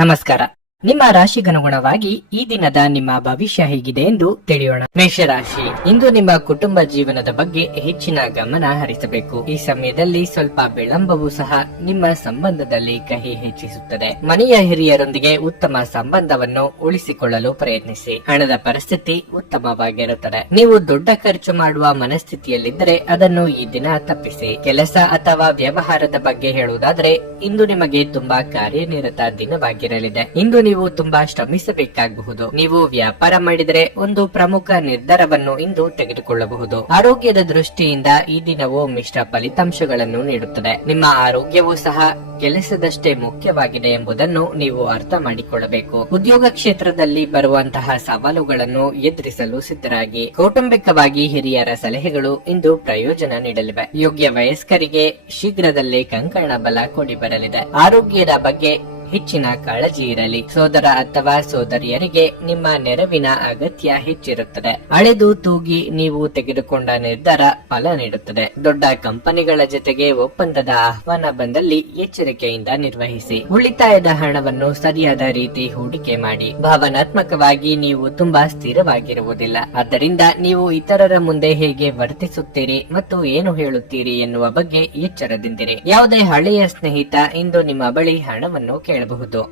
ನಮಸ್ಕಾರ. ನಿಮ್ಮ ರಾಶಿಗನುಗುಣವಾಗಿ ಈ ದಿನದ ನಿಮ್ಮ ಭವಿಷ್ಯ ಹೇಗಿದೆ ಎಂದು ತಿಳಿಯೋಣ. ಮೇಷರಾಶಿ, ಇಂದು ನಿಮ್ಮ ಕುಟುಂಬ ಜೀವನದ ಬಗ್ಗೆ ಹೆಚ್ಚಿನ ಗಮನ ಹರಿಸಬೇಕು. ಈ ಸಮಯದಲ್ಲಿ ಸ್ವಲ್ಪ ವಿಳಂಬವೂ ಸಹ ನಿಮ್ಮ ಸಂಬಂಧದಲ್ಲಿ ಕಹಿ ಹೆಚ್ಚಿಸುತ್ತದೆ. ಮನೆಯ ಹಿರಿಯರೊಂದಿಗೆ ಉತ್ತಮ ಸಂಬಂಧವನ್ನು ಉಳಿಸಿಕೊಳ್ಳಲು ಪ್ರಯತ್ನಿಸಿ. ಹಣದ ಪರಿಸ್ಥಿತಿ ಉತ್ತಮವಾಗಿರುತ್ತದೆ. ನೀವು ದೊಡ್ಡ ಖರ್ಚು ಮಾಡುವ ಮನಸ್ಥಿತಿಯಲ್ಲಿದ್ದರೆ ಅದನ್ನು ಈ ದಿನ ತಪ್ಪಿಸಿ. ಕೆಲಸ ಅಥವಾ ವ್ಯವಹಾರದ ಬಗ್ಗೆ ಹೇಳುವುದಾದರೆ ಇಂದು ನಿಮಗೆ ತುಂಬಾ ಕಾರ್ಯನಿರತ ದಿನವಾಗಿರಲಿದೆ. ಇಂದು ನೀವು ತುಂಬಾ ಶ್ರಮಿಸಬೇಕಾಗಬಹುದು. ನೀವು ವ್ಯಾಪಾರ ಮಾಡಿದರೆ ಒಂದು ಪ್ರಮುಖ ನಿರ್ಧಾರವನ್ನು ಇಂದು ತೆಗೆದುಕೊಳ್ಳಬಹುದು. ಆರೋಗ್ಯದ ದೃಷ್ಟಿಯಿಂದ ಈ ದಿನವು ಮಿಶ್ರ ಫಲಿತಾಂಶಗಳನ್ನು ನೀಡುತ್ತದೆ. ನಿಮ್ಮ ಆರೋಗ್ಯವೂ ಸಹ ಕೆಲಸದಷ್ಟೇ ಮುಖ್ಯವಾಗಿದೆ ಎಂಬುದನ್ನು ನೀವು ಅರ್ಥ ಮಾಡಿಕೊಳ್ಳಬೇಕು. ಉದ್ಯೋಗ ಕ್ಷೇತ್ರದಲ್ಲಿ ಬರುವಂತಹ ಸವಾಲುಗಳನ್ನು ಎದುರಿಸಲು ಸಿದ್ಧರಾಗಿ. ಕೌಟುಂಬಿಕವಾಗಿ ಹಿರಿಯರ ಸಲಹೆಗಳು ಇಂದು ಪ್ರಯೋಜನ ನೀಡಲಿವೆ. ಯೋಗ್ಯ ವಯಸ್ಕರಿಗೆ ಶೀಘ್ರದಲ್ಲೇ ಕಂಕಣ ಬಲ ಕೂಡಿ ಬರಲಿದೆ. ಆರೋಗ್ಯದ ಬಗ್ಗೆ ಹೆಚ್ಚಿನ ಕಾಳಜಿ ಇರಲಿ. ಸೋದರ ಅಥವಾ ಸೋದರಿಯರಿಗೆ ನಿಮ್ಮ ನೆರವಿನ ಅಗತ್ಯ ಹೆಚ್ಚಿರುತ್ತದೆ. ಅಳೆದು ತೂಗಿ ನೀವು ತೆಗೆದುಕೊಂಡ ನಿರ್ಧಾರ ಫಲ ನೀಡುತ್ತದೆ. ದೊಡ್ಡ ಕಂಪನಿಗಳ ಜೊತೆಗೆ ಒಪ್ಪಂದದ ಆಹ್ವಾನ ಬಂದಲ್ಲಿ ಎಚ್ಚರಿಕೆಯಿಂದ ನಿರ್ವಹಿಸಿ. ಉಳಿತಾಯದ ಹಣವನ್ನು ಸರಿಯಾದ ರೀತಿ ಹೂಡಿಕೆ ಮಾಡಿ. ಭಾವನಾತ್ಮಕವಾಗಿ ನೀವು ತುಂಬಾ ಸ್ಥಿರವಾಗಿರುವುದಿಲ್ಲ. ಆದ್ದರಿಂದ ನೀವು ಇತರರ ಮುಂದೆ ಹೇಗೆ ವರ್ತಿಸುತ್ತೀರಿ ಮತ್ತು ಏನು ಹೇಳುತ್ತೀರಿ ಎನ್ನುವ ಬಗ್ಗೆ ಎಚ್ಚರದಿಂದಿರಿ. ಯಾವುದೇ ಹಳೆಯ ಸ್ನೇಹಿತ ಇಂದು ನಿಮ್ಮ ಬಳಿ ಹಣವನ್ನು ಕೇಳಬಹುದು.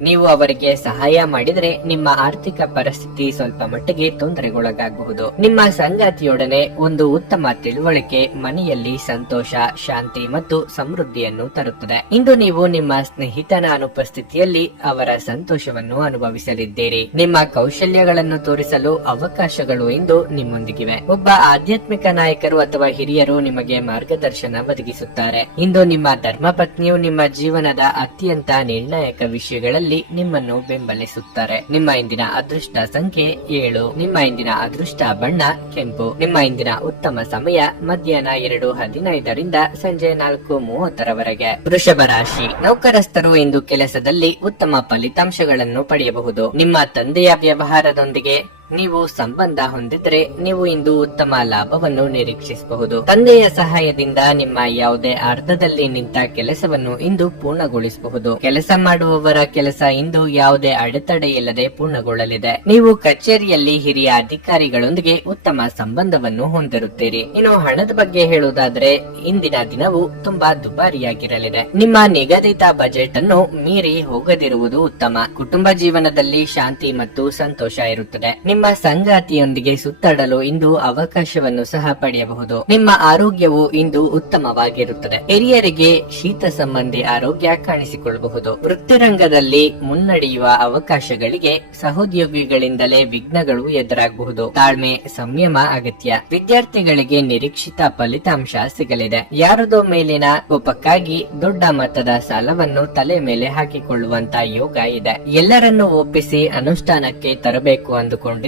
ನೀವು ಅವರಿಗೆ ಸಹಾಯ ಮಾಡಿದರೆ ನಿಮ್ಮ ಆರ್ಥಿಕ ಪರಿಸ್ಥಿತಿ ಸ್ವಲ್ಪ ಮಟ್ಟಿಗೆ ತೊಂದರೆಗೊಳಗಾಗಬಹುದು. ನಿಮ್ಮ ಸಂಗಾತಿಯೊಡನೆ ಒಂದು ಉತ್ತಮ ತಿಳುವಳಿಕೆ ಮನೆಯಲ್ಲಿ ಸಂತೋಷ, ಶಾಂತಿ ಮತ್ತು ಸಮೃದ್ಧಿಯನ್ನು ತರುತ್ತದೆ. ಇಂದು ನೀವು ನಿಮ್ಮ ಸ್ನೇಹಿತನ ಅನುಪಸ್ಥಿತಿಯಲ್ಲಿ ಅವರ ಸಂತೋಷವನ್ನು ಅನುಭವಿಸಲಿದ್ದೀರಿ. ನಿಮ್ಮ ಕೌಶಲ್ಯಗಳನ್ನು ತೋರಿಸಲು ಅವಕಾಶಗಳು ಇಂದು ನಿಮ್ಮೊಂದಿಗಿವೆ. ಒಬ್ಬ ಆಧ್ಯಾತ್ಮಿಕ ನಾಯಕರು ಅಥವಾ ಹಿರಿಯರು ನಿಮಗೆ ಮಾರ್ಗದರ್ಶನ ಒದಗಿಸುತ್ತಾರೆ. ಇಂದು ನಿಮ್ಮ ಧರ್ಮಪತ್ನಿಯು ನಿಮ್ಮ ಜೀವನದ ಅತ್ಯಂತ ನಿರ್ಣಾಯಕ ವಿಷಯಗಳಲ್ಲಿ ನಿಮ್ಮನ್ನು ಬೆಂಬಲಿಸುತ್ತಾರೆ. ನಿಮ್ಮ ಇಂದಿನ ಅದೃಷ್ಟ ಸಂಖ್ಯೆ 7. ನಿಮ್ಮ ಇಂದಿನ ಅದೃಷ್ಟ ಬಣ್ಣ ಕೆಂಪು. ನಿಮ್ಮ ಇಂದಿನ ಉತ್ತಮ ಸಮಯ ಮಧ್ಯಾಹ್ನ 2:15 ಸಂಜೆ 4:30 ವೃಷಭ ರಾಶಿ, ನೌಕರಸ್ಥರು ಇಂದು ಕೆಲಸದಲ್ಲಿ ಉತ್ತಮ ಫಲಿತಾಂಶಗಳನ್ನು ಪಡೆಯಬಹುದು. ನಿಮ್ಮ ತಂದೆಯ ವ್ಯವಹಾರದೊಂದಿಗೆ ನೀವು ಸಂಬಂಧ ಹೊಂದಿದ್ರೆ ನೀವು ಇಂದು ಉತ್ತಮ ಲಾಭವನ್ನು ನಿರೀಕ್ಷಿಸಬಹುದು. ತಂದೆಯ ಸಹಾಯದಿಂದ ನಿಮ್ಮ ಯಾವುದೇ ಅರ್ಧದಲ್ಲಿ ನಿಂತ ಕೆಲಸವನ್ನು ಇಂದು ಪೂರ್ಣಗೊಳಿಸಬಹುದು. ಕೆಲಸ ಮಾಡುವವರ ಕೆಲಸ ಇಂದು ಯಾವುದೇ ಅಡೆತಡೆ ಇಲ್ಲದೆ ಪೂರ್ಣಗೊಳ್ಳಲಿದೆ. ನೀವು ಕಚೇರಿಯಲ್ಲಿ ಹಿರಿಯ ಅಧಿಕಾರಿಗಳೊಂದಿಗೆ ಉತ್ತಮ ಸಂಬಂಧವನ್ನು ಹೊಂದಿರುತ್ತೀರಿ. ಇನ್ನು ಹಣದ ಬಗ್ಗೆ ಹೇಳುವುದಾದ್ರೆ ಇಂದಿನ ದಿನವು ತುಂಬಾ ದುಬಾರಿಯಾಗಿರಲಿದೆ. ನಿಮ್ಮ ನಿಗದಿತ ಬಜೆಟ್ ಅನ್ನು ಮೀರಿ ಹೋಗದಿರುವುದು ಉತ್ತಮ. ಕುಟುಂಬ ಜೀವನದಲ್ಲಿ ಶಾಂತಿ ಮತ್ತು ಸಂತೋಷ ಇರುತ್ತದೆ. ನಿಮ್ಮ ಸಂಗಾತಿಯೊಂದಿಗೆ ಸುತ್ತಾಡಲು ಇಂದು ಅವಕಾಶವನ್ನು ಸಹ ಪಡೆಯಬಹುದು. ನಿಮ್ಮ ಆರೋಗ್ಯವು ಇಂದು ಉತ್ತಮವಾಗಿರುತ್ತದೆ. ಹಿರಿಯರಿಗೆ ಶೀತ ಸಂಬಂಧಿ ಆರೋಗ್ಯ ಕಾಣಿಸಿಕೊಳ್ಳಬಹುದು. ವೃತ್ತಿರಂಗದಲ್ಲಿ ಮುನ್ನಡೆಯುವ ಅವಕಾಶಗಳಿಗೆ ಸಹೋದ್ಯೋಗಿಗಳಿಂದಲೇ ವಿಘ್ನಗಳು ಎದುರಾಗಬಹುದು. ತಾಳ್ಮೆ, ಸಂಯಮ ಅಗತ್ಯ. ವಿದ್ಯಾರ್ಥಿಗಳಿಗೆ ನಿರೀಕ್ಷಿತ ಫಲಿತಾಂಶ ಸಿಗಲಿದೆ. ಯಾರದೋ ಮೇಲಿನ ಕೋಪಕ್ಕಾಗಿ ದೊಡ್ಡ ಮೊತ್ತದ ಸಾಲವನ್ನು ತಲೆ ಮೇಲೆ ಹಾಕಿಕೊಳ್ಳುವಂತ ಯೋಗ ಇದೆ. ಎಲ್ಲರನ್ನು ಒಪ್ಪಿಸಿ ಅನುಷ್ಠಾನಕ್ಕೆ ತರಬೇಕು ಅಂದುಕೊಂಡು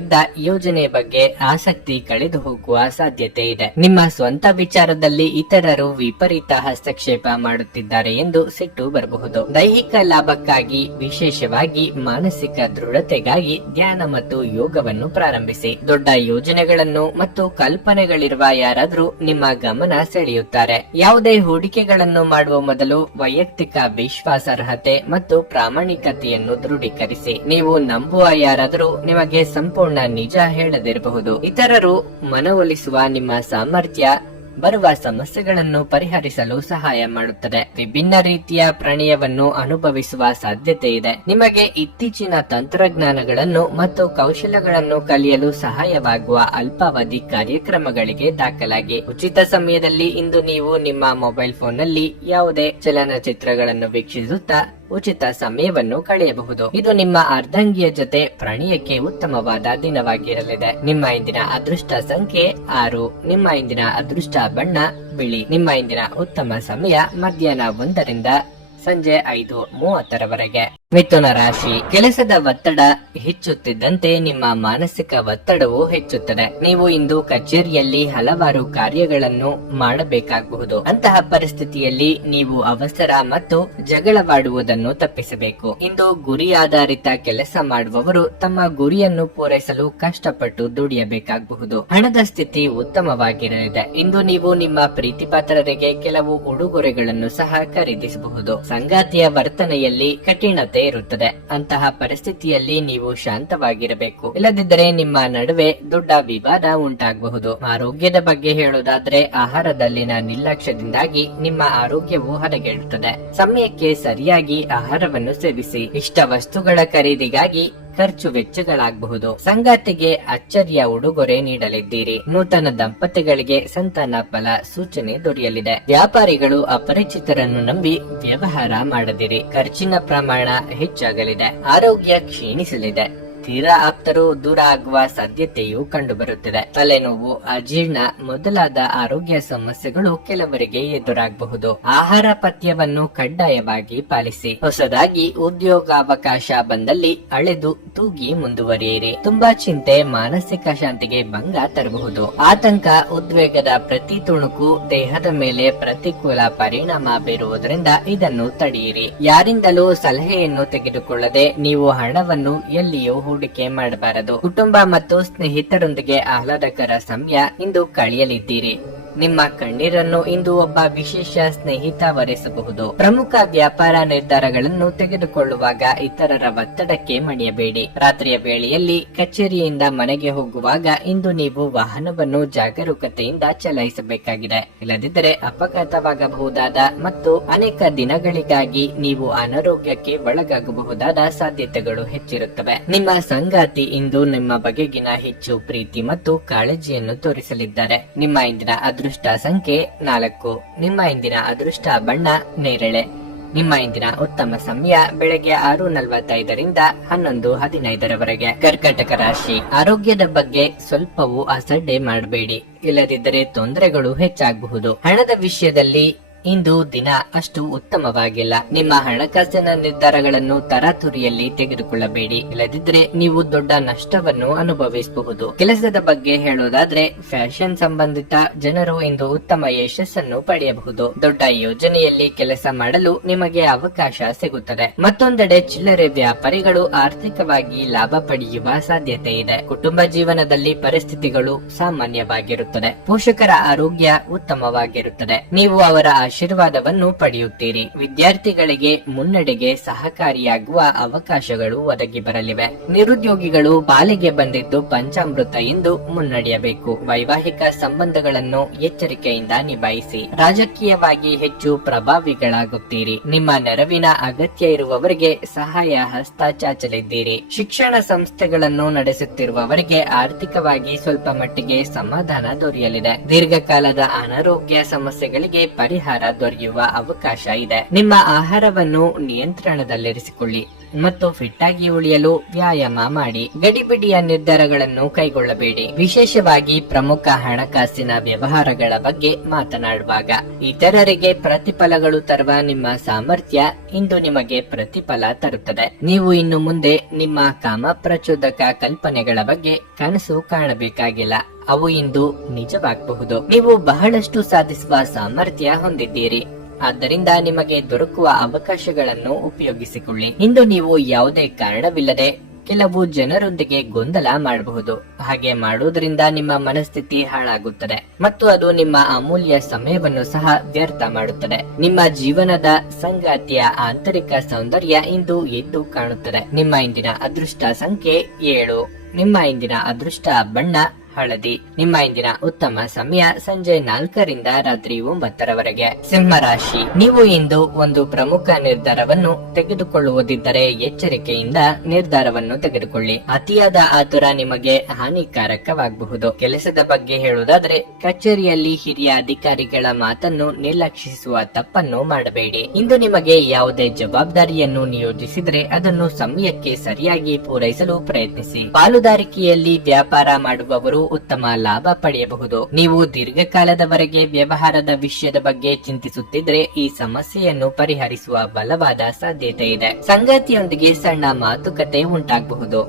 ಯೋಜನೆ ಬಗ್ಗೆ ಆಸಕ್ತಿ ಕಳೆದು ಹೋಗುವ ಸಾಧ್ಯತೆ ಇದೆ. ನಿಮ್ಮ ಸ್ವಂತ ವಿಚಾರದಲ್ಲಿ ಇತರರು ವಿಪರೀತ ಹಸ್ತಕ್ಷೇಪ ಮಾಡುತ್ತಿದ್ದಾರೆ ಎಂದು ಸಿಟ್ಟು ಬರಬಹುದು. ದೈಹಿಕ ಲಾಭಕ್ಕಾಗಿ, ವಿಶೇಷವಾಗಿ ಮಾನಸಿಕ ದೃಢತೆಗಾಗಿ ಧ್ಯಾನ ಮತ್ತು ಯೋಗವನ್ನು ಪ್ರಾರಂಭಿಸಿ. ದೊಡ್ಡ ಯೋಜನೆಗಳನ್ನು ಮತ್ತು ಕಲ್ಪನೆಗಳಿರುವ ಯಾರಾದರೂ ನಿಮ್ಮ ಗಮನ ಸೆಳೆಯುತ್ತಾರೆ. ಯಾವುದೇ ಹೂಡಿಕೆಗಳನ್ನು ಮಾಡುವ ಮೊದಲು ವೈಯಕ್ತಿಕ ವಿಶ್ವಾಸಾರ್ಹತೆ ಮತ್ತು ಪ್ರಾಮಾಣಿಕತೆಯನ್ನು ದೃಢೀಕರಿಸಿ. ನೀವು ನಂಬುವ ಯಾರಾದರೂ ನಿಮಗೆ ಸಂಪೂರ್ಣ ನಿಜ ಹೇಳದಿರಬಹುದು. ಇತರರು ಮನವೊಲಿಸುವ ನಿಮ್ಮ ಸಾಮರ್ಥ್ಯ ಬರುವ ಸಮಸ್ಯೆಗಳನ್ನು ಪರಿಹರಿಸಲು ಸಹಾಯ ಮಾಡುತ್ತದೆ. ವಿಭಿನ್ನ ರೀತಿಯ ಪ್ರಣಯವನ್ನು ಅನುಭವಿಸುವ ಸಾಧ್ಯತೆ ಇದೆ. ನಿಮಗೆ ಇತ್ತೀಚಿನ ತಂತ್ರಜ್ಞಾನಗಳನ್ನು ಮತ್ತು ಕೌಶಲ್ಯಗಳನ್ನು ಕಲಿಯಲು ಸಹಾಯವಾಗುವ ಅಲ್ಪಾವಧಿ ಕಾರ್ಯಕ್ರಮಗಳಿಗೆ ದಾಖಲಾಗಿ. ಉಚಿತ ಸಮಯದಲ್ಲಿ ಇಂದು ನೀವು ನಿಮ್ಮ ಮೊಬೈಲ್ ಫೋನ್ ನಲ್ಲಿ ಯಾವುದೇ ಚಲನಚಿತ್ರಗಳನ್ನು ವೀಕ್ಷಿಸುತ್ತಾ ಉಚಿತ ಸಮಯವನ್ನು ಕಳೆಯಬಹುದು. ಇದು ನಿಮ್ಮ ಅರ್ಧಂಗಿಯ ಜೊತೆ ಪ್ರಣಯಕ್ಕೆ ಉತ್ತಮವಾದ ದಿನವಾಗಿರಲಿದೆ. ನಿಮ್ಮ ಇಂದಿನ ಅದೃಷ್ಟ ಸಂಖ್ಯೆ 6. ನಿಮ್ಮ ಇಂದಿನ ಅದೃಷ್ಟ ಬಣ್ಣ ಬಿಳಿ. ನಿಮ್ಮ ಇಂದಿನ ಉತ್ತಮ ಸಮಯ ಮಧ್ಯಾಹ್ನ 1 ಸಂಜೆ 5:30 ಮಿಥುನ ರಾಶಿ, ಕೆಲಸದ ಒತ್ತಡ ಹೆಚ್ಚುತ್ತಿದ್ದಂತೆ ನಿಮ್ಮ ಮಾನಸಿಕ ಒತ್ತಡವು ಹೆಚ್ಚುತ್ತದೆ. ನೀವು ಇಂದು ಕಚೇರಿಯಲ್ಲಿ ಹಲವಾರು ಕಾರ್ಯಗಳನ್ನು ಮಾಡಬೇಕಾಗಬಹುದು. ಅಂತಹ ಪರಿಸ್ಥಿತಿಯಲ್ಲಿ ನೀವು ಅವಸರ ಮತ್ತು ಜಗಳವಾಡುವುದನ್ನು ತಪ್ಪಿಸಬೇಕು. ಇಂದು ಗುರಿ ಆಧಾರಿತ ಕೆಲಸ ಮಾಡುವವರು ತಮ್ಮ ಗುರಿಯನ್ನು ಪೂರೈಸಲು ಕಷ್ಟಪಟ್ಟು ದುಡಿಯಬೇಕಾಗಬಹುದು. ಹಣದ ಸ್ಥಿತಿ ಉತ್ತಮವಾಗಿರಲಿದೆ. ಇಂದು ನೀವು ನಿಮ್ಮ ಪ್ರೀತಿಪಾತ್ರರಿಗೆ ಕೆಲವು ಉಡುಗೊರೆಗಳನ್ನು ಸಹ ಖರೀದಿಸಬಹುದು. ಸಂಗಾತಿಯ ವರ್ತನೆಯಲ್ಲಿ ಕಠಿಣತೆ ಇದ್ದೇ ಇರುತ್ತದೆ. ಅಂತಹ ಪರಿಸ್ಥಿತಿಯಲ್ಲಿ ನೀವು ಶಾಂತವಾಗಿರಬೇಕು, ಇಲ್ಲದಿದ್ದರೆ ನಿಮ್ಮ ನಡುವೆ ದೊಡ್ಡ ವಿವಾದ ಉಂಟಾಗಬಹುದು. ಆರೋಗ್ಯದ ಬಗ್ಗೆ ಹೇಳುವುದಾದ್ರೆ ಆಹಾರದಲ್ಲಿನ ನಿರ್ಲಕ್ಷ್ಯದಿಂದಾಗಿ ನಿಮ್ಮ ಆರೋಗ್ಯವು ಹದಗೆಡುತ್ತದೆ. ಸಮಯಕ್ಕೆ ಸರಿಯಾಗಿ ಆಹಾರವನ್ನು ಸೇವಿಸಿ. ಇಷ್ಟ ವಸ್ತುಗಳ ಖರೀದಿಗಾಗಿ ಖರ್ಚು ವೆಚ್ಚಗಳಾಗಬಹುದು. ಸಂಗಾತಿಗೆ ಅಚ್ಚರಿಯ ಉಡುಗೊರೆ ನೀಡಲಿದ್ದೀರಿ. ನೂತನ ದಂಪತಿಗಳಿಗೆ ಸಂತಾನ ಫಲ ಸೂಚನೆ ದೊರೆಯಲಿದೆ. ವ್ಯಾಪಾರಿಗಳು ಅಪರಿಚಿತರನ್ನು ನಂಬಿ ವ್ಯವಹಾರ ಮಾಡದಿರಿ. ಖರ್ಚಿನ ಪ್ರಮಾಣ ಹೆಚ್ಚಾಗಲಿದೆ. ಆರೋಗ್ಯ ಕ್ಷೀಣಿಸಲಿದೆ. ತೀರಾ ಆಪ್ತರು ದೂರ ಆಗುವ ಸಾಧ್ಯತೆಯು ಕಂಡುಬರುತ್ತದೆ. ತಲೆನೋವು, ಅಜೀರ್ಣ ಮೊದಲಾದ ಆರೋಗ್ಯ ಸಮಸ್ಯೆಗಳು ಕೆಲವರಿಗೆ ಎದುರಾಗಬಹುದು. ಆಹಾರ ಪಥ್ಯವನ್ನು ಕಡ್ಡಾಯವಾಗಿ ಪಾಲಿಸಿ. ಹೊಸದಾಗಿ ಉದ್ಯೋಗಾವಕಾಶ ಬಂದಲ್ಲಿ ಅಳೆದು ತೂಗಿ ಮುಂದುವರಿಯಿರಿ. ತುಂಬಾ ಚಿಂತೆ ಮಾನಸಿಕ ಶಾಂತಿಗೆ ಭಂಗ ತರಬಹುದು. ಆತಂಕ, ಉದ್ವೇಗದ ಪ್ರತಿ ತುಣುಕು ದೇಹದ ಮೇಲೆ ಪ್ರತಿಕೂಲ ಪರಿಣಾಮ ಬೀರುವುದರಿಂದ ಇದನ್ನು ತಡೆಯಿರಿ. ಯಾರಿಂದಲೂ ಸಲಹೆಯನ್ನು ತೆಗೆದುಕೊಳ್ಳದೆ ನೀವು ಹಣವನ್ನು ಎಲ್ಲಿಯೂ ಹೂಡಿಕೆ ಮಾಡಬಾರದು. ಕುಟುಂಬ ಮತ್ತು ಸ್ನೇಹಿತರೊಂದಿಗೆ ಆಹ್ಲಾದಕರ ಸಮಯ ಇಂದು ಕಳೆಯಲಿದ್ದೀರಿ. ನಿಮ್ಮ ಕಣ್ಣೀರನ್ನು ಇಂದು ಒಬ್ಬ ವಿಶೇಷ ಸ್ನೇಹಿತ ಒರೆಸಬಹುದು. ಪ್ರಮುಖ ವ್ಯಾಪಾರ ನಿರ್ಧಾರಗಳನ್ನು ತೆಗೆದುಕೊಳ್ಳುವಾಗ ಇತರರ ಒತ್ತಡಕ್ಕೆ ಮಣಿಯಬೇಡಿ. ರಾತ್ರಿಯ ವೇಳೆಯಲ್ಲಿ ಕಚೇರಿಯಿಂದ ಮನೆಗೆ ಹೋಗುವಾಗ ಇಂದು ನೀವು ವಾಹನವನ್ನು ಜಾಗರೂಕತೆಯಿಂದ ಚಲಾಯಿಸಬೇಕಾಗಿದೆ. ಇಲ್ಲದಿದ್ದರೆ ಅಪಘಾತವಾಗಬಹುದಾದ ಮತ್ತು ಅನೇಕ ದಿನಗಳಿಗಾಗಿ ನೀವು ಅನಾರೋಗ್ಯಕ್ಕೆ ಒಳಗಾಗಬಹುದಾದ ಸಾಧ್ಯತೆಗಳು ಹೆಚ್ಚಿರುತ್ತವೆ. ನಿಮ್ಮ ಸಂಗಾತಿ ಇಂದು ನಿಮ್ಮ ಬಗೆಗಿನ ಹೆಚ್ಚು ಪ್ರೀತಿ ಮತ್ತು ಕಾಳಜಿಯನ್ನು ತೋರಿಸಲಿದ್ದಾರೆ. ನಿಮ್ಮ ಇಂದಿನ ಅದೃಷ್ಟ ಸಂಖ್ಯೆ 4. ನಿಮ್ಮ ಇಂದಿನ ಅದೃಷ್ಟ ಬಣ್ಣ ನೇರಳೆ. ನಿಮ್ಮ ಇಂದಿನ ಉತ್ತಮ ಸಮಯ ಬೆಳಗ್ಗೆ 6:45 11:15 ಕರ್ಕಾಟಕ ರಾಶಿ. ಆರೋಗ್ಯದ ಬಗ್ಗೆ ಸ್ವಲ್ಪವೂ ಅಸಡ್ಡೆ ಮಾಡಬೇಡಿ, ಇಲ್ಲದಿದ್ದರೆ ತೊಂದರೆಗಳು ಹೆಚ್ಚಾಗಬಹುದು. ಹಣದ ವಿಷಯದಲ್ಲಿ ಇಂದು ದಿನ ಅಷ್ಟು ಉತ್ತಮವಾಗಿಲ್ಲ. ನಿಮ್ಮ ಹಣಕಾಸಿನ ನಿರ್ಧಾರಗಳನ್ನು ತರಾತುರಿಯಲ್ಲಿ ತೆಗೆದುಕೊಳ್ಳಬೇಡಿ, ಇಲ್ಲದಿದ್ದರೆ ನೀವು ದೊಡ್ಡ ನಷ್ಟವನ್ನು ಅನುಭವಿಸಬಹುದು. ಕೆಲಸದ ಬಗ್ಗೆ ಹೇಳುವುದಾದ್ರೆ ಫ್ಯಾಷನ್ ಸಂಬಂಧಿತ ಜನರು ಇಂದು ಉತ್ತಮ ಯಶಸ್ಸನ್ನು ಪಡೆಯಬಹುದು. ದೊಡ್ಡ ಯೋಜನೆಯಲ್ಲಿ ಕೆಲಸ ಮಾಡಲು ನಿಮಗೆ ಅವಕಾಶ ಸಿಗುತ್ತದೆ. ಮತ್ತೊಂದೆಡೆ ಚಿಲ್ಲರೆ ವ್ಯಾಪಾರಿಗಳು ಆರ್ಥಿಕವಾಗಿ ಲಾಭ ಪಡೆಯುವ ಸಾಧ್ಯತೆ ಇದೆ. ಕುಟುಂಬ ಜೀವನದಲ್ಲಿ ಪರಿಸ್ಥಿತಿಗಳು ಸಾಮಾನ್ಯವಾಗಿರುತ್ತದೆ. ಪೋಷಕರ ಆರೋಗ್ಯ ಉತ್ತಮವಾಗಿರುತ್ತದೆ. ನೀವು ಅವರ ಆಶೀರ್ವಾದವನ್ನು ಪಡೆಯುತ್ತೀರಿ. ವಿದ್ಯಾರ್ಥಿಗಳಿಗೆ ಮುನ್ನಡೆಗೆ ಸಹಕಾರಿಯಾಗುವ ಅವಕಾಶಗಳು ಒದಗಿ ಬರಲಿವೆ. ನಿರುದ್ಯೋಗಿಗಳು ಪಾಲಿಗೆ ಬಂದಿದ್ದು ಪಂಚಾಮೃತ ಎಂದು ಮುನ್ನಡೆಯಬೇಕು. ವೈವಾಹಿಕ ಸಂಬಂಧಗಳನ್ನು ಎಚ್ಚರಿಕೆಯಿಂದ ನಿಭಾಯಿಸಿ. ರಾಜಕೀಯವಾಗಿ ಹೆಚ್ಚು ಪ್ರಭಾವಿಗಳಾಗುತ್ತೀರಿ. ನಿಮ್ಮ ನೆರವಿನ ಅಗತ್ಯ ಇರುವವರಿಗೆ ಸಹಾಯ ಹಸ್ತ ಚಾಚಲಿದ್ದೀರಿ. ಶಿಕ್ಷಣ ಸಂಸ್ಥೆಗಳನ್ನು ನಡೆಸುತ್ತಿರುವವರಿಗೆ ಆರ್ಥಿಕವಾಗಿ ಸ್ವಲ್ಪ ಮಟ್ಟಿಗೆ ಸಮಾಧಾನ ದೊರೆಯಲಿದೆ. ದೀರ್ಘಕಾಲದ ಅನಾರೋಗ್ಯ ಸಮಸ್ಯೆಗಳಿಗೆ ಪರಿಹಾರ ದೊರೆಯುವ ಅವಕಾಶ ಇದೆ. ನಿಮ್ಮ ಆಹಾರವನ್ನು ನಿಯಂತ್ರಣದಲ್ಲಿರಿಸಿಕೊಳ್ಳಿ ಮತ್ತು ಫಿಟ್ ಆಗಿ ಉಳಿಯಲು ವ್ಯಾಯಾಮ ಮಾಡಿ. ಗಡಿಬಿಡಿಯ ನಿರ್ಧಾರಗಳನ್ನು ಕೈಗೊಳ್ಳಬೇಡಿ. ವಿಶೇಷವಾಗಿ ಪ್ರಮುಖ ಹಣಕಾಸಿನ ವ್ಯವಹಾರಗಳ ಬಗ್ಗೆ ಮಾತನಾಡುವಾಗ ಇತರರಿಗೆ ಪ್ರತಿಫಲಗಳು ತರುವ ನಿಮ್ಮ ಸಾಮರ್ಥ್ಯ ಇಂದು ನಿಮಗೆ ಪ್ರತಿಫಲ ತರುತ್ತದೆ. ನೀವು ಇನ್ನು ಮುಂದೆ ನಿಮ್ಮ ಕಾಮಪ್ರಚೋದಕ ಕಲ್ಪನೆಗಳ ಬಗ್ಗೆ ಕನಸು ಕಾಣಬೇಕಾಗಿಲ್ಲ. ಅವು ಇಂದು ನಿಜವಾಗಬಹುದು. ನೀವು ಬಹಳಷ್ಟು ಸಾಧಿಸುವ ಸಾಮರ್ಥ್ಯ ಹೊಂದಿದ್ದೀರಿ. ಆದ್ದರಿಂದ ನಿಮಗೆ ದೊರಕುವ ಅವಕಾಶಗಳನ್ನು ಉಪಯೋಗಿಸಿಕೊಳ್ಳಿ. ಇಂದು ನೀವು ಯಾವುದೇ ಕಾರಣವಿಲ್ಲದೆ ಕೆಲವು ಜನರೊಂದಿಗೆ ಗೊಂದಲ ಮಾಡಬಹುದು. ಹಾಗೆ ಮಾಡುವುದರಿಂದ ನಿಮ್ಮ ಮನಸ್ಥಿತಿ ಹಾಳಾಗುತ್ತದೆ ಮತ್ತು ಅದು ನಿಮ್ಮ ಅಮೂಲ್ಯ ಸಮಯವನ್ನು ಸಹ ವ್ಯರ್ಥ ಮಾಡುತ್ತದೆ. ನಿಮ್ಮ ಜೀವನದ ಸಂಗಾತಿಯ ಆಂತರಿಕ ಸೌಂದರ್ಯ ಇಂದು ಎದ್ದು ಕಾಣುತ್ತದೆ. ನಿಮ್ಮ ಇಂದಿನ ಅದೃಷ್ಟ ಸಂಖ್ಯೆ 7. ನಿಮ್ಮ ಇಂದಿನ ಅದೃಷ್ಟ ಬಣ್ಣ ಹಳದಿ. ನಿಮ್ಮ ಇಂದಿನ ಉತ್ತಮ ಸಮಯ ಸಂಜೆ 4 ರಾತ್ರಿ 9 ಸಿಂಹರಾಶಿ. ನೀವು ಇಂದು ಒಂದು ಪ್ರಮುಖ ನಿರ್ಧಾರವನ್ನು ತೆಗೆದುಕೊಳ್ಳುವುದಿದ್ದರೆ ಎಚ್ಚರಿಕೆಯಿಂದ ನಿರ್ಧಾರವನ್ನು ತೆಗೆದುಕೊಳ್ಳಿ. ಅತಿಯಾದ ಆತುರ ನಿಮಗೆ ಹಾನಿಕಾರಕವಾಗಬಹುದು. ಕೆಲಸದ ಬಗ್ಗೆ ಹೇಳುವುದಾದ್ರೆ ಕಚೇರಿಯಲ್ಲಿ ಹಿರಿಯ ಅಧಿಕಾರಿಗಳ ಮಾತನ್ನು ನಿರ್ಲಕ್ಷಿಸುವ ತಪ್ಪನ್ನು ಮಾಡಬೇಡಿ. ಇಂದು ನಿಮಗೆ ಯಾವುದೇ ಜವಾಬ್ದಾರಿಯನ್ನು ನಿಯೋಜಿಸಿದರೆ ಅದನ್ನು ಸಮಯಕ್ಕೆ ಸರಿಯಾಗಿ ಪೂರೈಸಲು ಪ್ರಯತ್ನಿಸಿ. ಪಾಲುದಾರಿಕೆಯಲ್ಲಿ ವ್ಯಾಪಾರ ಮಾಡುವವರು ಉತ್ತಮ ಲಾಭ ಪಡೆಯಬಹುದು. ನೀವು ದೀರ್ಘಕಾಲದವರೆಗೆ ವ್ಯವಹಾರದ ವಿಷಯದ ಬಗ್ಗೆ ಚಿಂತಿಸುತ್ತಿದ್ರೆ ಈ ಸಮಸ್ಯೆಯನ್ನು ಪರಿಹರಿಸುವ ಬಲವಾದ ಸಾಧ್ಯತೆ ಇದೆ. ಸಂಗಾತಿಯೊಂದಿಗೆ ಸಣ್ಣ ಮಾತುಕತೆ ಉಂಟಾಗಬಹುದು.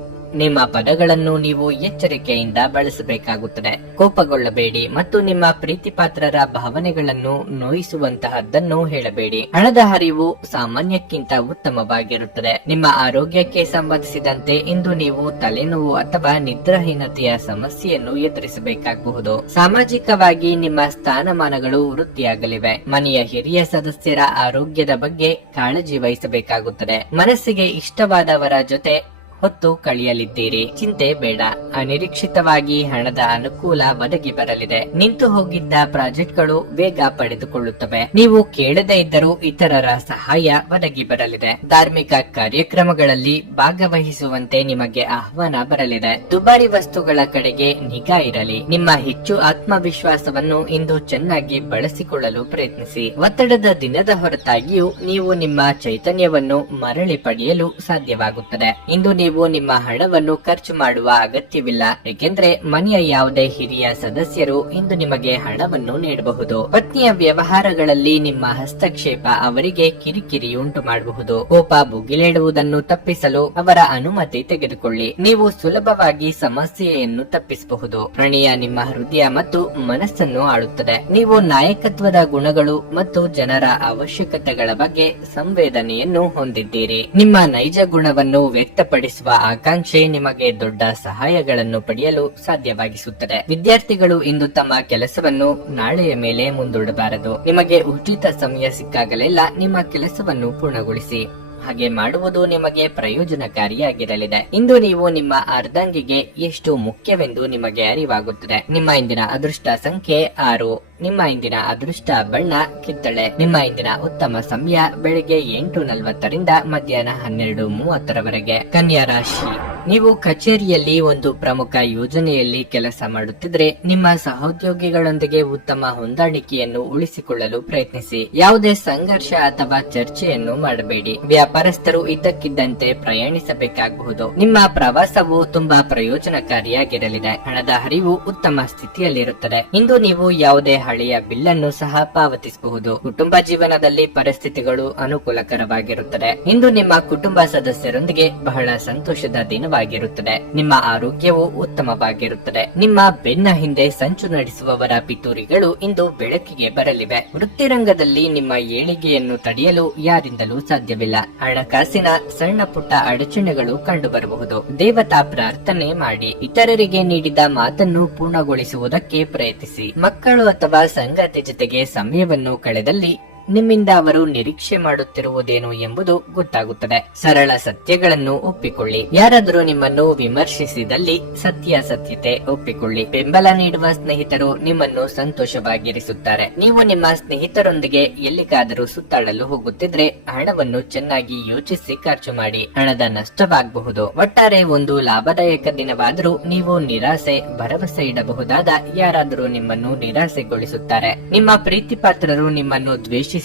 ನಿಮ್ಮ ಪದಗಳನ್ನು ನೀವು ಎಚ್ಚರಿಕೆಯಿಂದ ಬಳಸಬೇಕಾಗುತ್ತದೆ. ಕೋಪಗೊಳ್ಳಬೇಡಿ ಮತ್ತು ನಿಮ್ಮ ಪ್ರೀತಿಪಾತ್ರರ ಭಾವನೆಗಳನ್ನು ನೋಯಿಸುವಂತಹದ್ದನ್ನು ಹೇಳಬೇಡಿ. ಹಣದ ಹರಿವು ಸಾಮಾನ್ಯಕ್ಕಿಂತ ಉತ್ತಮವಾಗಿರುತ್ತದೆ. ನಿಮ್ಮ ಆರೋಗ್ಯಕ್ಕೆ ಸಂಬಂಧಿಸಿದಂತೆ ಇಂದು ನೀವು ತಲೆನೋವು ಅಥವಾ ನಿದ್ರಾಹೀನತೆಯ ಸಮಸ್ಯೆಯನ್ನು ಎದುರಿಸಬೇಕಾಗಬಹುದು. ಸಾಮಾಜಿಕವಾಗಿ ನಿಮ್ಮ ಸ್ಥಾನಮಾನಗಳು ವೃದ್ಧಿಯಾಗಲಿವೆ. ಮನೆಯ ಹಿರಿಯ ಸದಸ್ಯರ ಆರೋಗ್ಯದ ಬಗ್ಗೆ ಕಾಳಜಿ ವಹಿಸಬೇಕಾಗುತ್ತದೆ. ಮನಸ್ಸಿಗೆ ಇಷ್ಟವಾದವರ ಜೊತೆ ಹೊತ್ತು ಕಳೆಯಲಿದ್ದೀರಿ. ಚಿಂತೆ ಬೇಡ. ಅನಿರೀಕ್ಷಿತವಾಗಿ ಹಣದ ಅನುಕೂಲ ಒದಗಿ ಬರಲಿದೆ. ನಿಂತು ಹೋಗಿದ್ದ ಪ್ರಾಜೆಕ್ಟ್ಗಳು ವೇಗ ಪಡೆದುಕೊಳ್ಳುತ್ತವೆ. ನೀವು ಕೇಳದೇ ಇದ್ದರೂ ಇತರರ ಸಹಾಯ ಒದಗಿ ಬರಲಿದೆ. ಧಾರ್ಮಿಕ ಕಾರ್ಯಕ್ರಮಗಳಲ್ಲಿ ಭಾಗವಹಿಸುವಂತೆ ನಿಮಗೆ ಆಹ್ವಾನ ಬರಲಿದೆ. ದುಬಾರಿ ವಸ್ತುಗಳ ಕಡೆಗೆ ನಿಗಾ ಇರಲಿ. ನಿಮ್ಮ ಹೆಚ್ಚು ಆತ್ಮವಿಶ್ವಾಸವನ್ನು ಇಂದು ಚೆನ್ನಾಗಿ ಬಳಸಿಕೊಳ್ಳಲು ಪ್ರಯತ್ನಿಸಿ. ಒತ್ತಡದ ದಿನದ ಹೊರತಾಗಿಯೂ ನೀವು ನಿಮ್ಮ ಚೈತನ್ಯವನ್ನು ಮರಳಿ ಪಡೆಯಲು ಸಾಧ್ಯವಾಗುತ್ತದೆ. ಇಂದು ನೀವು ನಿಮ್ಮ ಹಣವನ್ನು ಖರ್ಚು ಮಾಡುವ ಅಗತ್ಯವಿಲ್ಲ, ಏಕೆಂದರೆ ಮನೆಯ ಯಾವುದೇ ಹಿರಿಯ ಸದಸ್ಯರು ಇಂದು ನಿಮಗೆ ಹಣವನ್ನು ನೀಡಬಹುದು. ಪತ್ನಿಯ ವ್ಯವಹಾರಗಳಲ್ಲಿ ನಿಮ್ಮ ಹಸ್ತಕ್ಷೇಪ ಅವರಿಗೆ ಕಿರಿಕಿರಿ ಉಂಟು ಮಾಡಬಹುದು. ಕೋಪ ಭುಗಿಲೇಳುವುದನ್ನು ತಪ್ಪಿಸಲು ಅವರ ಅನುಮತಿ ತೆಗೆದುಕೊಳ್ಳಿ. ನೀವು ಸುಲಭವಾಗಿ ಸಮಸ್ಯೆಯನ್ನು ತಪ್ಪಿಸಬಹುದು. ಪ್ರಣಯ ನಿಮ್ಮ ಹೃದಯ ಮತ್ತು ಮನಸ್ಸನ್ನು ಆಳುತ್ತದೆ. ನೀವು ನಾಯಕತ್ವದ ಗುಣಗಳು ಮತ್ತು ಜನರ ಅವಶ್ಯಕತೆಗಳ ಬಗ್ಗೆ ಸಂವೇದನೆಯನ್ನು ಹೊಂದಿದ್ದೀರಿ. ನಿಮ್ಮ ನೈಜ ಗುಣವನ್ನು ವ್ಯಕ್ತಪಡಿಸುವ ಆಕಾಂಕ್ಷೆ ನಿಮಗೆ ದೊಡ್ಡ ಸಹಾಯಗಳನ್ನು ಪಡೆಯಲು ಸಾಧ್ಯವಾಗಿಸುತ್ತದೆ. ವಿದ್ಯಾರ್ಥಿಗಳು ಇಂದು ತಮ್ಮ ಕೆಲಸವನ್ನು ನಾಳೆಯ ಮೇಲೆ ಮುಂದೂಡಬಾರದು. ನಿಮಗೆ ಉಚಿತ ಸಮಯ ಸಿಕ್ಕಾಗಲೆಲ್ಲ ನಿಮ್ಮ ಕೆಲಸವನ್ನು ಪೂರ್ಣಗೊಳಿಸಿ. ಹಾಗೆ ಮಾಡುವುದು ನಿಮಗೆ ಪ್ರಯೋಜನಕಾರಿಯಾಗಿರಲಿದೆ. ಇಂದು ನೀವು ನಿಮ್ಮ ಅರ್ಧಾಂಗಿಗೆ ಎಷ್ಟು ಮುಖ್ಯವೆಂದು ನಿಮಗೆ ಅರಿವಾಗುತ್ತದೆ. ನಿಮ್ಮ ಇಂದಿನ ಅದೃಷ್ಟ ಸಂಖ್ಯೆ 6. ನಿಮ್ಮ ಇಂದಿನ ಅದೃಷ್ಟ ಬಣ್ಣ ಕಿತ್ತಳೆ. ನಿಮ್ಮ ಇಂದಿನ ಉತ್ತಮ ಸಮಯ ಬೆಳಿಗ್ಗೆ 8:40 ಮಧ್ಯಾಹ್ನ 12:30 ಕನ್ಯಾ ರಾಶಿ. ನೀವು ಕಚೇರಿಯಲ್ಲಿ ಒಂದು ಪ್ರಮುಖ ಯೋಜನೆಯಲ್ಲಿ ಕೆಲಸ ಮಾಡುತ್ತಿದ್ರೆ ನಿಮ್ಮ ಸಹೋದ್ಯೋಗಿಗಳೊಂದಿಗೆ ಉತ್ತಮ ಹೊಂದಾಣಿಕೆಯನ್ನು ಉಳಿಸಿಕೊಳ್ಳಲು ಪ್ರಯತ್ನಿಸಿ. ಯಾವುದೇ ಸಂಘರ್ಷ ಅಥವಾ ಚರ್ಚೆಯನ್ನು ಮಾಡಬೇಡಿ. ವ್ಯಾಪಾರಸ್ಥರು ಇದ್ದಕ್ಕಿದ್ದಂತೆ ಪ್ರಯಾಣಿಸಬೇಕಾಗಬಹುದು. ನಿಮ್ಮ ಪ್ರವಾಸವು ತುಂಬಾ ಪ್ರಯೋಜನಕಾರಿಯಾಗಿರಲಿದೆ. ಹಣದ ಹರಿವು ಉತ್ತಮ ಸ್ಥಿತಿಯಲ್ಲಿರುತ್ತದೆ. ಇಂದು ನೀವು ಯಾವುದೇ ಹಳೆಯ ಬಿಲ್ಲನ್ನು ಸಹ ಪಾವತಿಸಬಹುದು. ಕುಟುಂಬ ಜೀವನದಲ್ಲಿ ಪರಿಸ್ಥಿತಿಗಳು ಅನುಕೂಲಕರವಾಗಿರುತ್ತದೆ. ಇಂದು ನಿಮ್ಮ ಕುಟುಂಬ ಸದಸ್ಯರೊಂದಿಗೆ ಬಹಳ ಸಂತೋಷದ ದಿನವಾಗಿರುತ್ತದೆ. ನಿಮ್ಮ ಆರೋಗ್ಯವು ಉತ್ತಮವಾಗಿರುತ್ತದೆ. ನಿಮ್ಮ ಬೆನ್ನ ಹಿಂದೆ ಸಂಚು ನಡೆಸುವವರ ಪಿತೂರಿಗಳು ಇಂದು ಬೆಳಕಿಗೆ ಬರಲಿವೆ. ವೃತ್ತಿರಂಗದಲ್ಲಿ ನಿಮ್ಮ ಏಳಿಗೆಯನ್ನು ತಡೆಯಲು ಯಾರಿಂದಲೂ ಸಾಧ್ಯವಿಲ್ಲ. ಹಣಕಾಸಿನ ಸಣ್ಣ ಪುಟ್ಟ ಅಡಚಣೆಗಳು ಕಂಡುಬರಬಹುದು. ದೇವತಾ ಪ್ರಾರ್ಥನೆ ಮಾಡಿ. ಇತರರಿಗೆ ನೀಡಿದ ಮಾತನ್ನು ಪೂರ್ಣಗೊಳಿಸುವುದಕ್ಕೆ ಪ್ರಯತ್ನಿಸಿ. ಮಕ್ಕಳು ಅಥವಾ ಸಂಗಾತಿ ಜೊತೆಗೆ ಸಮಯವನ್ನು ಕಳೆದಲ್ಲಿ ನಿಮ್ಮಿಂದ ಅವರು ನಿರೀಕ್ಷೆ ಮಾಡುತ್ತಿರುವುದೇನು ಎಂಬುದು ಗೊತ್ತಾಗುತ್ತದೆ. ಸರಳ ಸತ್ಯಗಳನ್ನು ಒಪ್ಪಿಕೊಳ್ಳಿ. ಯಾರಾದರೂ ನಿಮ್ಮನ್ನು ವಿಮರ್ಶಿಸಿದಲ್ಲಿ ಸತ್ಯತೆ ಒಪ್ಪಿಕೊಳ್ಳಿ. ಬೆಂಬಲ ನೀಡುವ ಸ್ನೇಹಿತರು ನಿಮ್ಮನ್ನು ಸಂತೋಷವಾಗಿರಿಸುತ್ತಾರೆ. ನೀವು ನಿಮ್ಮ ಸ್ನೇಹಿತರೊಂದಿಗೆ ಎಲ್ಲಿಗಾದರೂ ಸುತ್ತಾಡಲು ಹೋಗುತ್ತಿದ್ರೆ ಹಣವನ್ನು ಚೆನ್ನಾಗಿ ಯೋಚಿಸಿ ಖರ್ಚು ಮಾಡಿ. ಹಣದ ನಷ್ಟವಾಗಬಹುದು. ಒಟ್ಟಾರೆ ಒಂದು ಲಾಭದಾಯಕ ದಿನವಾದರೂ ನೀವು ನಿರಾಸೆ ಭರವಸೆ ಇಡಬಹುದಾದ ಯಾರಾದರೂ ನಿಮ್ಮನ್ನು ನಿರಾಸೆಗೊಳಿಸುತ್ತಾರೆ. ನಿಮ್ಮ ಪ್ರೀತಿಪಾತ್ರರು ನಿಮ್ಮನ್ನು ದ್ವೇಷಿಸಿದರು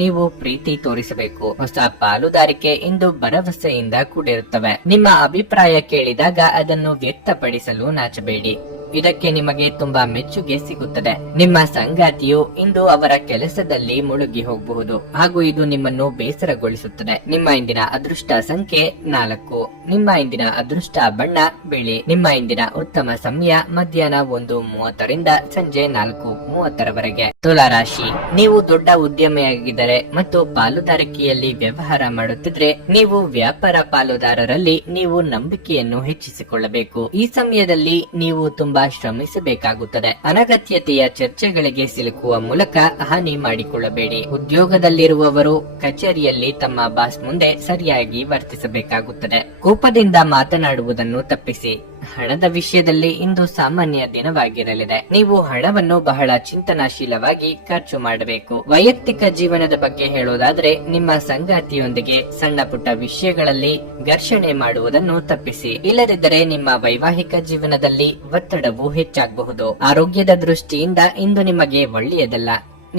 ನೀವು ಪ್ರೀತಿ ತೋರಿಸಬೇಕು. ಹೊಸ ಪಾಲುದಾರಿಕೆ ಇಂದು ಭರವಸೆಯಿಂದ ಕೂಡಿರುತ್ತವೆ. ನಿಮ್ಮ ಅಭಿಪ್ರಾಯ ಕೇಳಿದಾಗ ಅದನ್ನು ವ್ಯಕ್ತಪಡಿಸಲು ನಾಚಬೇಡಿ. ಇದಕ್ಕೆ ನಿಮಗೆ ತುಂಬಾ ಮೆಚ್ಚುಗೆ ಸಿಗುತ್ತದೆ. ನಿಮ್ಮ ಸಂಗಾತಿಯು ಇಂದು ಅವರ ಕೆಲಸದಲ್ಲಿ ಮುಳುಗಿ ಹೋಗಬಹುದು ಹಾಗೂ ಇದು ನಿಮ್ಮನ್ನು ಬೇಸರಗೊಳಿಸುತ್ತದೆ. ನಿಮ್ಮ ಇಂದಿನ ಅದೃಷ್ಟ ಸಂಖ್ಯೆ 4. ನಿಮ್ಮ ಇಂದಿನ ಅದೃಷ್ಟ ಬಣ್ಣ ಬಿಳಿ. ನಿಮ್ಮ ಇಂದಿನ ಉತ್ತಮ ಸಮಯ ಮಧ್ಯಾಹ್ನ 1:30 ಸಂಜೆ 4:30 ತುಲಾ ರಾಶಿ. ನೀವು ದೊಡ್ಡ ಉದ್ಯಮಿಯಾಗಿದ್ದರೆ ಮತ್ತು ಪಾಲುದಾರಿಕೆಯಲ್ಲಿ ವ್ಯವಹಾರ ಮಾಡುತ್ತಿದ್ರೆ ನೀವು ವ್ಯಾಪಾರ ಪಾಲುದಾರರಲ್ಲಿ ನೀವು ನಂಬಿಕೆಯನ್ನು ಹೆಚ್ಚಿಸಿಕೊಳ್ಳಬೇಕು. ಈ ಸಮಯದಲ್ಲಿ ನೀವು ತುಂಬಾ ಶ್ರಮಿಸಬೇಕಾಗುತ್ತದೆ. ಅನಗತ್ಯತೆಯ ಚರ್ಚೆಗಳಿಗೆ ಸಿಲುಕುವ ಮೂಲಕ ಹಾನಿ ಮಾಡಿಕೊಳ್ಳಬೇಡಿ. ಉದ್ಯೋಗದಲ್ಲಿರುವವರು ಕಚೇರಿಯಲ್ಲಿ ತಮ್ಮ ಬಾಸ್ ಮುಂದೆ ಸರಿಯಾಗಿ ವರ್ತಿಸಬೇಕಾಗುತ್ತದೆ. ಕೋಪದಿಂದ ಮಾತನಾಡುವುದನ್ನು ತಪ್ಪಿಸಿ. ಹಣದ ವಿಷಯದಲ್ಲಿ ಇಂದು ಸಾಮಾನ್ಯ ದಿನವಾಗಿರಲಿದೆ. ನೀವು ಹಣವನ್ನು ಬಹಳ ಚಿಂತನಾಶೀಲವಾಗಿ ಖರ್ಚು ಮಾಡಬೇಕು. ವೈಯಕ್ತಿಕ ಜೀವನದ ಬಗ್ಗೆ ಹೇಳೋದಾದ್ರೆ ನಿಮ್ಮ ಸಂಗಾತಿಯೊಂದಿಗೆ ಸಣ್ಣ ಪುಟ್ಟ ವಿಷಯಗಳಲ್ಲಿ ಘರ್ಷಣೆ ಮಾಡುವುದನ್ನು ತಪ್ಪಿಸಿ. ಇಲ್ಲದಿದ್ದರೆ ನಿಮ್ಮ ವೈವಾಹಿಕ ಜೀವನದಲ್ಲಿ ಒತ್ತಡವು ಹೆಚ್ಚಾಗಬಹುದು. ಆರೋಗ್ಯದ ದೃಷ್ಟಿಯಿಂದ ಇಂದು ನಿಮಗೆ ಒಳ್ಳೆಯದಲ್ಲ.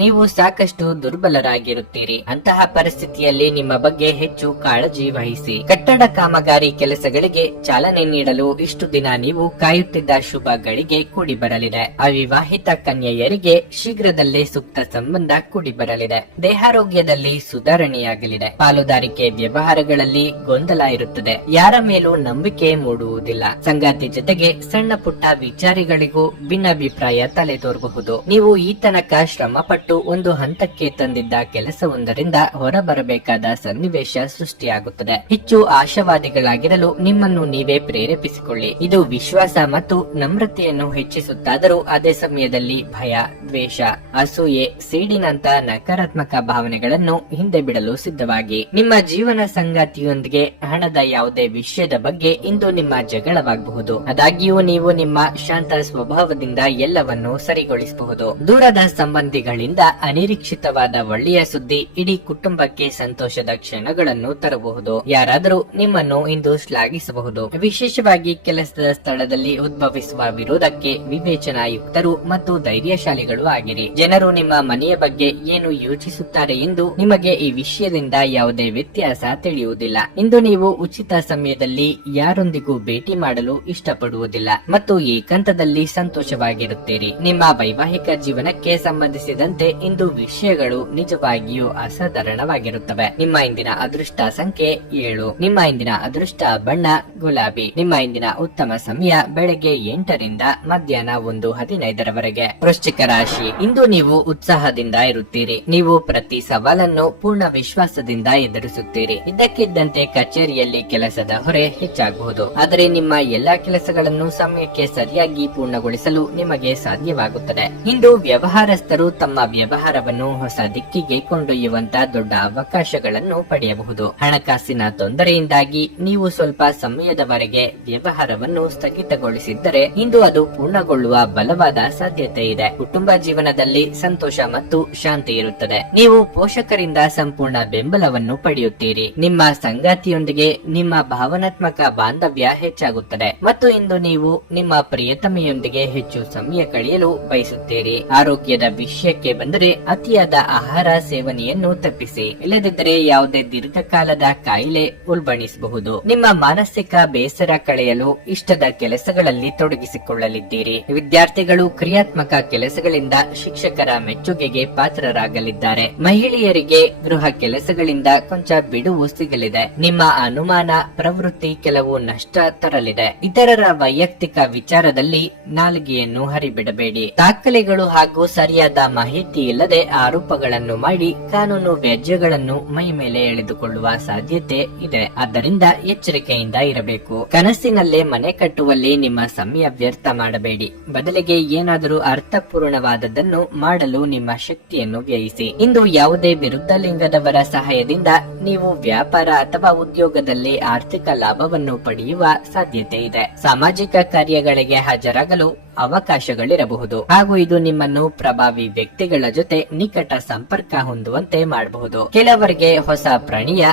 ನೀವು ಸಾಕಷ್ಟು ದುರ್ಬಲರಾಗಿರುತ್ತೀರಿ. ಅಂತಹ ಪರಿಸ್ಥಿತಿಯಲ್ಲಿ ನಿಮ್ಮ ಬಗ್ಗೆ ಹೆಚ್ಚು ಕಾಳಜಿ ವಹಿಸಿ. ಕಟ್ಟಡ ಕಾಮಗಾರಿ ಕೆಲಸಗಳಿಗೆ ಚಾಲನೆ ನೀಡಲು ಇಷ್ಟು ದಿನ ನೀವು ಕಾಯುತ್ತಿದ್ದ ಶುಭ ಗಳಿಗೆ ಕೂಡಿ ಬರಲಿದೆ. ಅವಿವಾಹಿತ ಕನ್ಯೆಯರಿಗೆ ಶೀಘ್ರದಲ್ಲೇ ಸೂಕ್ತ ಸಂಬಂಧ ಕೂಡಿ ಬರಲಿದೆ. ದೇಹಾರೋಗ್ಯದಲ್ಲಿ ಸುಧಾರಣೆಯಾಗಲಿದೆ. ಪಾಲುದಾರಿಕೆ ವ್ಯವಹಾರಗಳಲ್ಲಿ ಗೊಂದಲ ಇರುತ್ತದೆ. ಯಾರ ಮೇಲೂ ನಂಬಿಕೆ ಮೂಡುವುದಿಲ್ಲ. ಸಂಗಾತಿ ಜೊತೆಗೆ ಸಣ್ಣ ಪುಟ್ಟ ವಿಚಾರಗಳಿಗೂ ಭಿನ್ನಾಭಿಪ್ರಾಯ ತಲೆದೋರಬಹುದು. ನೀವು ಈ ತನಕ ಶ್ರಮ ಪಟ್ಟು ಒಂದು ಹಂತಕ್ಕೆ ತಂದಿದ್ದ ಕೆಲಸವೊಂದರಿಂದ ಹೊರಬರಬೇಕಾದ ಸನ್ನಿವೇಶ ಸೃಷ್ಟಿಯಾಗುತ್ತದೆ. ಹೆಚ್ಚು ಆಶಾವಾದಿಗಳಾಗಿರಲು ನಿಮ್ಮನ್ನು ನೀವೇ ಪ್ರೇರೇಪಿಸಿಕೊಳ್ಳಿ. ಇದು ವಿಶ್ವಾಸ ಮತ್ತು ನಮ್ರತೆಯನ್ನು ಹೆಚ್ಚಿಸುತ್ತಾದರೂ ಅದೇ ಸಮಯದಲ್ಲಿ ಭಯ, ದ್ವೇಷ, ಅಸೂಯೆ, ಸಿಡಿನಂತ ನಕಾರಾತ್ಮಕ ಭಾವನೆಗಳನ್ನು ಹಿಂದೆ ಬಿಡಲು ಸಿದ್ಧವಾಗಿ. ನಿಮ್ಮ ಜೀವನ ಸಂಗಾತಿಯೊಂದಿಗೆ ಹಣದ ಯಾವುದೇ ವಿಷಯದ ಬಗ್ಗೆ ಇಂದು ನಿಮ್ಮ ಜಗಳವಾಗಬಹುದು. ಆದಾಗ್ಯೂ ನೀವು ನಿಮ್ಮ ಶಾಂತ ಸ್ವಭಾವದಿಂದ ಎಲ್ಲವನ್ನೂ ಸರಿಗೊಳಿಸಬಹುದು. ದೂರದ ಸಂಬಂಧಿಗಳಿಂದ ಅನಿರೀಕ್ಷಿತವಾದ ಒಳ್ಳೆಯ ಸುದ್ದಿ ಇಡೀ ಕುಟುಂಬಕ್ಕೆ ಸಂತೋಷದ ಕ್ಷಣಗಳನ್ನು ತರಬಹುದು. ಯಾರಾದರೂ ನಿಮ್ಮನ್ನು ಇಂದು ಶ್ಲಾಘಿಸಬಹುದು. ವಿಶೇಷವಾಗಿ ಕೆಲಸದ ಸ್ಥಳದಲ್ಲಿ ಉದ್ಭವಿಸುವ ವಿರೋಧಕ್ಕೆ ವಿವೇಚನಾಯುಕ್ತರು ಮತ್ತು ಧೈರ್ಯಶಾಲಿಗಳು ಆಗಿರಿ. ಜನರು ನಿಮ್ಮ ಮನೆಯ ಬಗ್ಗೆ ಏನು ಯೋಚಿಸುತ್ತಾರೆ ಎಂದು ನಿಮಗೆ ಈ ವಿಷಯದಿಂದ ಯಾವುದೇ ವ್ಯತ್ಯಾಸ ತಿಳಿಯುವುದಿಲ್ಲ. ಇಂದು ನೀವು ಉಚಿತ ಸಮಯದಲ್ಲಿ ಯಾರೊಂದಿಗೂ ಭೇಟಿ ಮಾಡಲು ಇಷ್ಟಪಡುವುದಿಲ್ಲ ಮತ್ತು ಏಕಾಂತದಲ್ಲಿ ಸಂತೋಷವಾಗಿರುತ್ತೀರಿ. ನಿಮ್ಮ ವೈವಾಹಿಕ ಜೀವನಕ್ಕೆ ಸಂಬಂಧಿಸಿದಂತೆ ಇಂದು ವಿಷಯಗಳು ನಿಜವಾಗಿಯೂ ಅಸಾಧಾರಣವಾಗಿರುತ್ತವೆ. ನಿಮ್ಮ ಇಂದಿನ ಅದೃಷ್ಟ ಸಂಖ್ಯೆ 7. ನಿಮ್ಮ ಇಂದಿನ ಅದೃಷ್ಟ ಬಣ್ಣ ಗುಲಾಬಿ. ನಿಮ್ಮ ಇಂದಿನ ಉತ್ತಮ ಸಮಯ ಬೆಳಗ್ಗೆ 8 ರಿಂದ ಮಧ್ಯಾಹ್ನ 1:15 ವೃಶ್ಚಿಕ ರಾಶಿ. ಇಂದು ನೀವು ಉತ್ಸಾಹದಿಂದ ಇರುತ್ತೀರಿ. ನೀವು ಪ್ರತಿ ಸವಾಲನ್ನು ಪೂರ್ಣ ವಿಶ್ವಾಸದಿಂದ ಎದುರಿಸುತ್ತೀರಿ. ಇದ್ದಕ್ಕಿದ್ದಂತೆ ಕಚೇರಿಯಲ್ಲಿ ಕೆಲಸದ ಹೊರೆ ಹೆಚ್ಚಾಗಬಹುದು. ಆದರೆ ನಿಮ್ಮ ಎಲ್ಲಾ ಕೆಲಸಗಳನ್ನು ಸಮಯಕ್ಕೆ ಸರಿಯಾಗಿ ಪೂರ್ಣಗೊಳಿಸಲು ನಿಮಗೆ ಸಾಧ್ಯವಾಗುತ್ತದೆ. ಇಂದು ವ್ಯವಹಾರಸ್ಥರು ತಮ್ಮ ವ್ಯವಹಾರವನ್ನು ಹೊಸ ದಿಕ್ಕಿಗೆ ಕೊಂಡೊಯ್ಯುವಂತ ದೊಡ್ಡ ಅವಕಾಶಗಳನ್ನು ಪಡೆಯಬಹುದು. ಹಣಕಾಸಿನ ತೊಂದರೆಯಿಂದಾಗಿ ನೀವು ಸ್ವಲ್ಪ ಸಮಯದವರೆಗೆ ವ್ಯವಹಾರವನ್ನು ಸ್ಥಗಿತಗೊಳಿಸಿದ್ದರೆ ಇಂದು ಅದು ಪೂರ್ಣಗೊಳ್ಳುವ ಬಲವಾದ ಸಾಧ್ಯತೆ ಇದೆ. ಕುಟುಂಬ ಜೀವನದಲ್ಲಿ ಸಂತೋಷ ಮತ್ತು ಶಾಂತಿ ಇರುತ್ತದೆ. ನೀವು ಪೋಷಕರಿಂದ ಸಂಪೂರ್ಣ ಬೆಂಬಲವನ್ನು ಪಡೆಯುತ್ತೀರಿ. ನಿಮ್ಮ ಸಂಗಾತಿಯೊಂದಿಗೆ ನಿಮ್ಮ ಭಾವನಾತ್ಮಕ ಬಾಂಧವ್ಯ ಹೆಚ್ಚಾಗುತ್ತದೆ ಮತ್ತು ಇಂದು ನೀವು ನಿಮ್ಮ ಪ್ರಿಯತಮೆಯೊಂದಿಗೆ ಹೆಚ್ಚು ಸಮಯ ಕಳೆಯಲು ಬಯಸುತ್ತೀರಿ. ಆರೋಗ್ಯದ ವಿಷಯಕ್ಕೆ ಬಂದರೆ ಅತಿಯಾದ ಆಹಾರ ಸೇವನೆಯನ್ನು ತಪ್ಪಿಸಿ. ಇಲ್ಲದಿದ್ದರೆ ಯಾವುದೇ ದೀರ್ಘಕಾಲದ ಕಾಯಿಲೆ ಉಲ್ಬಣಿಸಬಹುದು. ನಿಮ್ಮ ಮಾನಸಿಕ ಬೇಸರ ಕಳೆಯಲು ಇಷ್ಟದ ಕೆಲಸಗಳಲ್ಲಿ ತೊಡಗಿಸಿಕೊಳ್ಳಲಿದ್ದೀರಿ. ವಿದ್ಯಾರ್ಥಿಗಳು ಕ್ರಿಯಾತ್ಮಕ ಕೆಲಸಗಳಿಂದ ಶಿಕ್ಷಕರ ಮೆಚ್ಚುಗೆಗೆ ಪಾತ್ರರಾಗಲಿದ್ದಾರೆ. ಮಹಿಳೆಯರಿಗೆ ಗೃಹ ಕೆಲಸಗಳಿಂದ ಕೊಂಚ ಬಿಡುವು ಸಿಗಲಿದೆ. ನಿಮ್ಮ ಅನುಮಾನ ಪ್ರವೃತ್ತಿ ಕೆಲವು ನಷ್ಟ ತರಲಿದೆ. ಇತರರ ವೈಯಕ್ತಿಕ ವಿಚಾರದಲ್ಲಿ ನಾಲಿಗೆಯನ್ನು ಹರಿಬಿಡಬೇಡಿ. ದಾಖಲೆಗಳು ಹಾಗೂ ಸರಿಯಾದ ಮಾಹಿತಿ ಇಲ್ಲದೆ ಆರೋಪಗಳನ್ನು ಮಾಡಿ ಕಾನೂನು ವ್ಯಾಜ್ಯಗಳನ್ನು ಮೈ ಮೇಲೆ ಎಳೆದುಕೊಳ್ಳುವ ಸಾಧ್ಯತೆ ಇದೆ. ಆದ್ದರಿಂದ ಎಚ್ಚರಿಕೆಯಿಂದ ಇರಬೇಕು. ಕನಸಿನಲ್ಲೇ ಮನೆ ಕಟ್ಟುವಲ್ಲಿ ನಿಮ್ಮ ಸಮಯ ವ್ಯರ್ಥ ಮಾಡಬೇಡಿ. ಬದಲಿಗೆ ಏನಾದರೂ ಅರ್ಥಪೂರ್ಣವಾದದ್ದನ್ನು ಮಾಡಲು ನಿಮ್ಮ ಶಕ್ತಿಯನ್ನು ವ್ಯಯಿಸಿ. ಇಂದು ಯಾವುದೇ ವಿರುದ್ಧ ಲಿಂಗದವರ ಸಹಾಯದಿಂದ ನೀವು ವ್ಯಾಪಾರ ಅಥವಾ ಉದ್ಯೋಗದಲ್ಲಿ ಆರ್ಥಿಕ ಲಾಭವನ್ನು ಪಡೆಯುವ ಸಾಧ್ಯತೆ ಇದೆ. ಸಾಮಾಜಿಕ ಕಾರ್ಯಗಳಿಗೆ ಹಾಜರಾಗಲು ಅವಕಾಶಗಳಿರಬಹುದು ಹಾಗೂ ಇದು ನಿಮ್ಮನ್ನು ಪ್ರಭಾವಿ ವ್ಯಕ್ತಿಗಳ ಜೊತೆ ನಿಕಟ ಸಂಪರ್ಕ ಹೊಂದುವಂತೆ ಮಾಡಬಹುದು. ಕೆಲವರಿಗೆ ಹೊಸ ಪ್ರಣಯ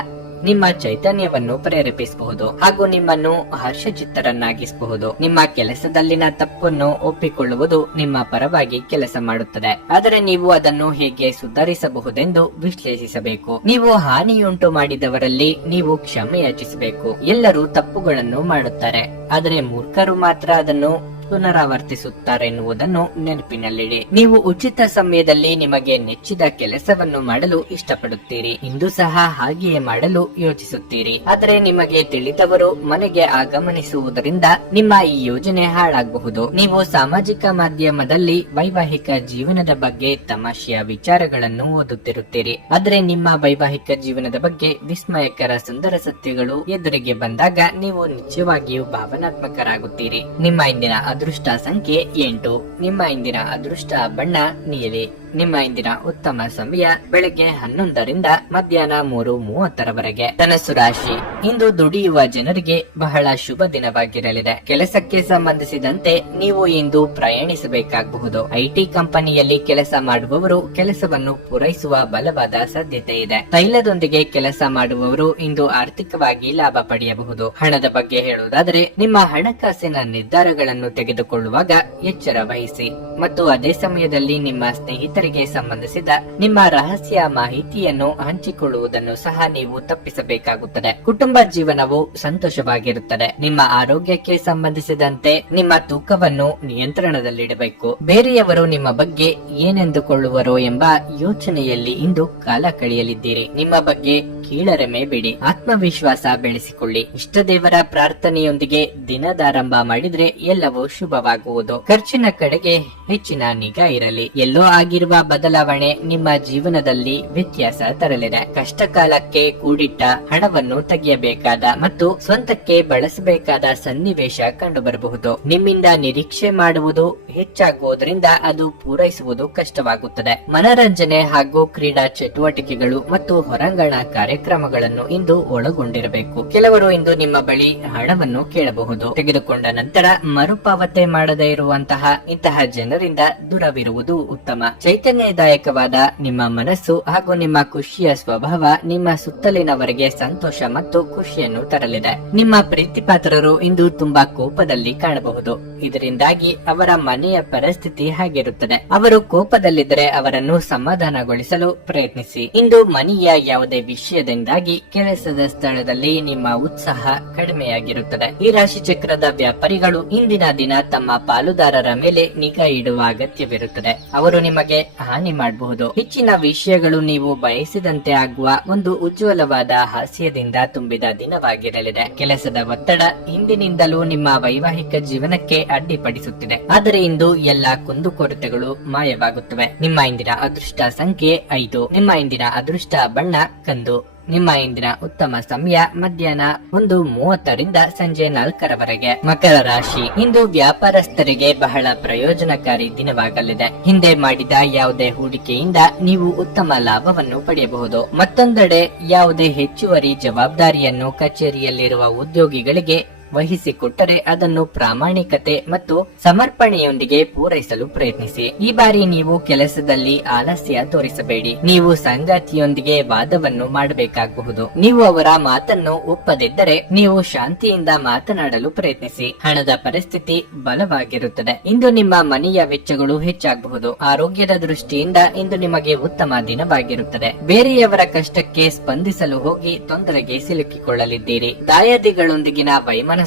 ನಿಮ್ಮ ಚೈತನ್ಯವನ್ನು ಪ್ರೇರೇಪಿಸಬಹುದು ಹಾಗೂ ನಿಮ್ಮನ್ನು ಹರ್ಷಚಿತ್ತರನ್ನಾಗಿಸಬಹುದು. ನಿಮ್ಮ ಕೆಲಸದಲ್ಲಿನ ತಪ್ಪನ್ನು ಒಪ್ಪಿಕೊಳ್ಳುವುದು ನಿಮ್ಮ ಪರವಾಗಿ ಕೆಲಸ ಮಾಡುತ್ತದೆ. ಆದರೆ ನೀವು ಅದನ್ನು ಹೇಗೆ ಸುಧಾರಿಸಬಹುದೆಂದು ವಿಶ್ಲೇಷಿಸಬೇಕು. ನೀವು ಹಾನಿಯುಂಟು ಮಾಡಿದವರಲ್ಲಿ ನೀವು ಕ್ಷಮೆ ಯಾಚಿಸಬೇಕು. ಎಲ್ಲರೂ ತಪ್ಪುಗಳನ್ನು ಮಾಡುತ್ತಾರೆ, ಆದರೆ ಮೂರ್ಖರು ಮಾತ್ರ ಅದನ್ನು ಪುನರಾವರ್ತಿಸುತ್ತಾರೆನ್ನುವುದನ್ನು ನೆನಪಿನಲ್ಲಿಡಿ. ನೀವು ಉಚಿತ ಸಮಯದಲ್ಲಿ ನಿಮಗೆ ನೆಚ್ಚಿದ ಕೆಲಸವನ್ನು ಮಾಡಲು ಇಷ್ಟಪಡುತ್ತೀರಿ. ಇಂದು ಸಹ ಹಾಗೆಯೇ ಮಾಡಲು ಯೋಚಿಸುತ್ತೀರಿ. ಆದರೆ ನಿಮಗೆ ತಿಳಿದವರು ಮನೆಗೆ ಆಗಮನಿಸುವುದರಿಂದ ನಿಮ್ಮ ಈ ಯೋಜನೆ ಹಾಳಾಗಬಹುದು. ನೀವು ಸಾಮಾಜಿಕ ಮಾಧ್ಯಮದಲ್ಲಿ ವೈವಾಹಿಕ ಜೀವನದ ಬಗ್ಗೆ ತಮಾಷೆಯ ವಿಚಾರಗಳನ್ನು ಓದುತ್ತಿರುತ್ತೀರಿ. ಆದರೆ ನಿಮ್ಮ ವೈವಾಹಿಕ ಜೀವನದ ಬಗ್ಗೆ ವಿಸ್ಮಯಕರ ಸುಂದರ ಸತ್ಯಗಳು ಎದುರಿಗೆ ಬಂದಾಗ ನೀವು ನಿಜವಾಗಿಯೂ ಭಾವನಾತ್ಮಕರಾಗುತ್ತೀರಿ. ನಿಮ್ಮ ಇಂದಿನ ಅದೃಷ್ಟ ಸಂಖ್ಯೆ 8. ನಿಮ್ಮ ಇಂದಿನ ಅದೃಷ್ಟ ಬಣ್ಣ ನೀಲಿ. ನಿಮ್ಮ ಇಂದಿನ ಉತ್ತಮ ಸಮಯ ಬೆಳಗ್ಗೆ 11 ರಿಂದ ಮಧ್ಯಾಹ್ನ 3:30 ಧನಸ್ಸು ರಾಶಿ. ಇಂದು ದುಡಿಯುವ ಜನರಿಗೆ ಬಹಳ ಶುಭ ದಿನವಾಗಿರಲಿದೆ. ಕೆಲಸಕ್ಕೆ ಸಂಬಂಧಿಸಿದಂತೆ ನೀವು ಇಂದು ಪ್ರಯಾಣಿಸಬೇಕಾಗಬಹುದು. ಐಟಿ ಕಂಪನಿಯಲ್ಲಿ ಕೆಲಸ ಮಾಡುವವರು ಕೆಲಸವನ್ನು ಪೂರೈಸುವ ಬಲವಾದ ಸಾಧ್ಯತೆ ಇದೆ. ತೈಲದೊಂದಿಗೆ ಕೆಲಸ ಮಾಡುವವರು ಇಂದು ಆರ್ಥಿಕವಾಗಿ ಲಾಭ ಪಡೆಯಬಹುದು. ಹಣದ ಬಗ್ಗೆ ಹೇಳುವುದಾದರೆ ನಿಮ್ಮ ಹಣಕಾಸಿನ ನಿರ್ಧಾರಗಳನ್ನು ತೆಗೆದುಕೊಳ್ಳುವಾಗ ಎಚ್ಚರ ವಹಿಸಿ ಮತ್ತು ಅದೇ ಸಮಯದಲ್ಲಿ ನಿಮ್ಮ ಸ್ನೇಹಿತರ ಸ್ನೇಹಿತರಿಗೆ ಸಂಬಂಧಿಸಿದ ನಿಮ್ಮ ರಹಸ್ಯ ಮಾಹಿತಿಯನ್ನು ಹಂಚಿಕೊಳ್ಳುವುದನ್ನು ಸಹ ನೀವು ತಪ್ಪಿಸಬೇಕಾಗುತ್ತದೆ. ಕುಟುಂಬ ಜೀವನವು ಸಂತೋಷವಾಗಿರುತ್ತದೆ. ನಿಮ್ಮ ಆರೋಗ್ಯಕ್ಕೆ ಸಂಬಂಧಿಸಿದಂತೆ ನಿಮ್ಮ ತೂಕವನ್ನು ನಿಯಂತ್ರಣದಲ್ಲಿಡಬೇಕು. ಬೇರೆಯವರು ನಿಮ್ಮ ಬಗ್ಗೆ ಏನೆಂದುಕೊಳ್ಳುವರೋ ಎಂಬ ಯೋಚನೆಯಲ್ಲಿ ಇಂದು ಕಾಲ ಕಳೆಯಲಿದ್ದೀರಿ. ನಿಮ್ಮ ಬಗ್ಗೆ ಕೀಳರಿಮೆ ಬಿಡಿ, ಆತ್ಮವಿಶ್ವಾಸ ಬೆಳೆಸಿಕೊಳ್ಳಿ. ಇಷ್ಟ ದೇವರ ಪ್ರಾರ್ಥನೆಯೊಂದಿಗೆ ದಿನದಾರಂಭ ಮಾಡಿದ್ರೆ ಎಲ್ಲವೂ ಶುಭವಾಗುವುದು. ಖರ್ಚಿನ ಕಡೆಗೆ ಹೆಚ್ಚಿನ ನಿಗಾ ಇರಲಿ. ಎಲ್ಲೋ ಆಗಿರುವ ಬದಲಾವಣೆ ನಿಮ್ಮ ಜೀವನದಲ್ಲಿ ವ್ಯತ್ಯಾಸ ತರಲಿದೆ. ಕಷ್ಟ ಕಾಲಕ್ಕೆ ಕೂಡಿಟ್ಟ ಹಣವನ್ನು ತೆಗೆಯಬೇಕಾದ ಮತ್ತು ಸ್ವಂತಕ್ಕೆ ಬಳಸಬೇಕಾದ ಸನ್ನಿವೇಶ ಕಂಡುಬರಬಹುದು. ನಿಮ್ಮಿಂದ ನಿರೀಕ್ಷೆ ಮಾಡುವುದು ಹೆಚ್ಚಾಗುವುದರಿಂದ ಅದು ಪೂರೈಸುವುದು ಕಷ್ಟವಾಗುತ್ತದೆ. ಮನರಂಜನೆ ಹಾಗೂ ಕ್ರೀಡಾ ಚಟುವಟಿಕೆಗಳು ಮತ್ತು ಹೊರಾಂಗಣ ಕಾರ್ಯಕ್ರಮಗಳನ್ನು ಇಂದು ಒಳಗೊಂಡಿರಬೇಕು. ಕೆಲವರು ಇಂದು ನಿಮ್ಮ ಬಳಿ ಹಣವನ್ನು ಕೇಳಬಹುದು. ತೆಗೆದುಕೊಂಡ ನಂತರ ಮರುಪಾವತಿ ಮಾಡದೇ ಇರುವಂತಹ ಇಂತಹ ಜನರಿಂದ ದೂರವಿರುವುದು ಉತ್ತಮ. ಚೈತನ್ಯದಾಯಕವಾದ ನಿಮ್ಮ ಮನಸ್ಸು ಹಾಗೂ ನಿಮ್ಮ ಖುಷಿಯ ಸ್ವಭಾವ ನಿಮ್ಮ ಸುತ್ತಲಿನವರಿಗೆ ಸಂತೋಷ ಮತ್ತು ಖುಷಿಯನ್ನು ತರಲಿದೆ. ನಿಮ್ಮ ಪ್ರೀತಿಪಾತ್ರರು ಇಂದು ತುಂಬಾ ಕೋಪದಲ್ಲಿ ಕಾಣಬಹುದು. ಇದರಿಂದಾಗಿ ಅವರ ಮನೆಯ ಪರಿಸ್ಥಿತಿ ಹಾಗಿರುತ್ತದೆ. ಅವರು ಕೋಪದಲ್ಲಿದ್ದರೆ ಅವರನ್ನು ಸಮಾಧಾನಗೊಳಿಸಲು ಪ್ರಯತ್ನಿಸಿ. ಇಂದು ಮನೆಯ ಯಾವುದೇ ವಿಷಯದಿಂದಾಗಿ ಕೆಲಸದ ಸ್ಥಳದಲ್ಲಿ ನಿಮ್ಮ ಉತ್ಸಾಹ ಕಡಿಮೆಯಾಗಿರುತ್ತದೆ. ಈ ರಾಶಿ ಚಕ್ರದ ವ್ಯಾಪಾರಿಗಳು ಇಂದಿನ ದಿನ ತಮ್ಮ ಪಾಲುದಾರರ ಮೇಲೆ ನಿಗಾ ಇಡುವ ಅಗತ್ಯವಿರುತ್ತದೆ. ಅವರು ನಿಮಗೆ ಹಾನಿ ಮಾಡಬಹುದು. ಹೆಚ್ಚಿನ ವಿಷಯಗಳು ನೀವು ಬಯಸಿದಂತೆ ಆಗುವ ಒಂದು ಉಜ್ವಲವಾದ ಹಾಸ್ಯದಿಂದ ತುಂಬಿದ ದಿನವಾಗಿರಲಿದೆ. ಕೆಲಸದ ಒತ್ತಡ ಹಿಂದಿನಿಂದಲೂ ನಿಮ್ಮ ವೈವಾಹಿಕ ಜೀವನಕ್ಕೆ ಅಡ್ಡಿಪಡಿಸುತ್ತಿದೆ. ಆದರೆ ಇಂದು ಎಲ್ಲ ಕುಂದುಕೊರತೆಗಳು ಮಾಯವಾಗುತ್ತವೆ. ನಿಮ್ಮ ಇಂದಿನ ಅದೃಷ್ಟ ಸಂಖ್ಯೆ 5. ನಿಮ್ಮ ಇಂದಿನ ಅದೃಷ್ಟ ಬಣ್ಣ ಕಂದು. ನಿಮ್ಮ ಇಂದಿನ ಉತ್ತಮ ಸಮಯ ಮಧ್ಯಾಹ್ನ 1:30ರಿಂದ ಸಂಜೆ 4ರವರೆಗೆ. ಮಕರ ರಾಶಿ, ಇಂದು ವ್ಯಾಪಾರಸ್ಥರಿಗೆ ಬಹಳ ಪ್ರಯೋಜನಕಾರಿ ದಿನವಾಗಲಿದೆ. ಹಿಂದೆ ಮಾಡಿದ ಯಾವುದೇ ಹೂಡಿಕೆಯಿಂದ ನೀವು ಉತ್ತಮ ಲಾಭವನ್ನು ಪಡೆಯಬಹುದು. ಮತ್ತೊಂದೆಡೆ ಯಾವುದೇ ಹೆಚ್ಚುವರಿ ಜವಾಬ್ದಾರಿಯನ್ನು ಕಚೇರಿಯಲ್ಲಿರುವ ಉದ್ಯೋಗಿಗಳಿಗೆ ವಹಿಸಿಕೊಟ್ಟರೆ ಅದನ್ನು ಪ್ರಾಮಾಣಿಕತೆ ಮತ್ತು ಸಮರ್ಪಣೆಯೊಂದಿಗೆ ಪೂರೈಸಲು ಪ್ರಯತ್ನಿಸಿ. ಈ ಬಾರಿ ನೀವು ಕೆಲಸದಲ್ಲಿ ಆಲಸ್ಯ ತೋರಿಸಬೇಡಿ. ನೀವು ಸಂಗಾತಿಯೊಂದಿಗೆ ವಾದವನ್ನು ಮಾಡಬೇಕಾಗಬಹುದು. ನೀವು ಅವರ ಮಾತನ್ನು ಒಪ್ಪದಿದ್ದರೆ ನೀವು ಶಾಂತಿಯಿಂದ ಮಾತನಾಡಲು ಪ್ರಯತ್ನಿಸಿ. ಹಣದ ಪರಿಸ್ಥಿತಿ ಬಲವಾಗಿರುತ್ತದೆ. ಇಂದು ನಿಮ್ಮ ಮನೆಯ ವೆಚ್ಚಗಳು ಹೆಚ್ಚಾಗಬಹುದು. ಆರೋಗ್ಯದ ದೃಷ್ಟಿಯಿಂದ ಇಂದು ನಿಮಗೆ ಉತ್ತಮ ದಿನವಾಗಿರುತ್ತದೆ. ಬೇರೆಯವರ ಕಷ್ಟಕ್ಕೆ ಸ್ಪಂದಿಸಲು ಹೋಗಿ ತೊಂದರೆಗೆ ಸಿಲುಕಿಕೊಳ್ಳಲಿದ್ದೀರಿ. ದಾಯಾದಿಗಳೊಂದಿಗಿನ ವೈಮನಸ್ಸುಗಳು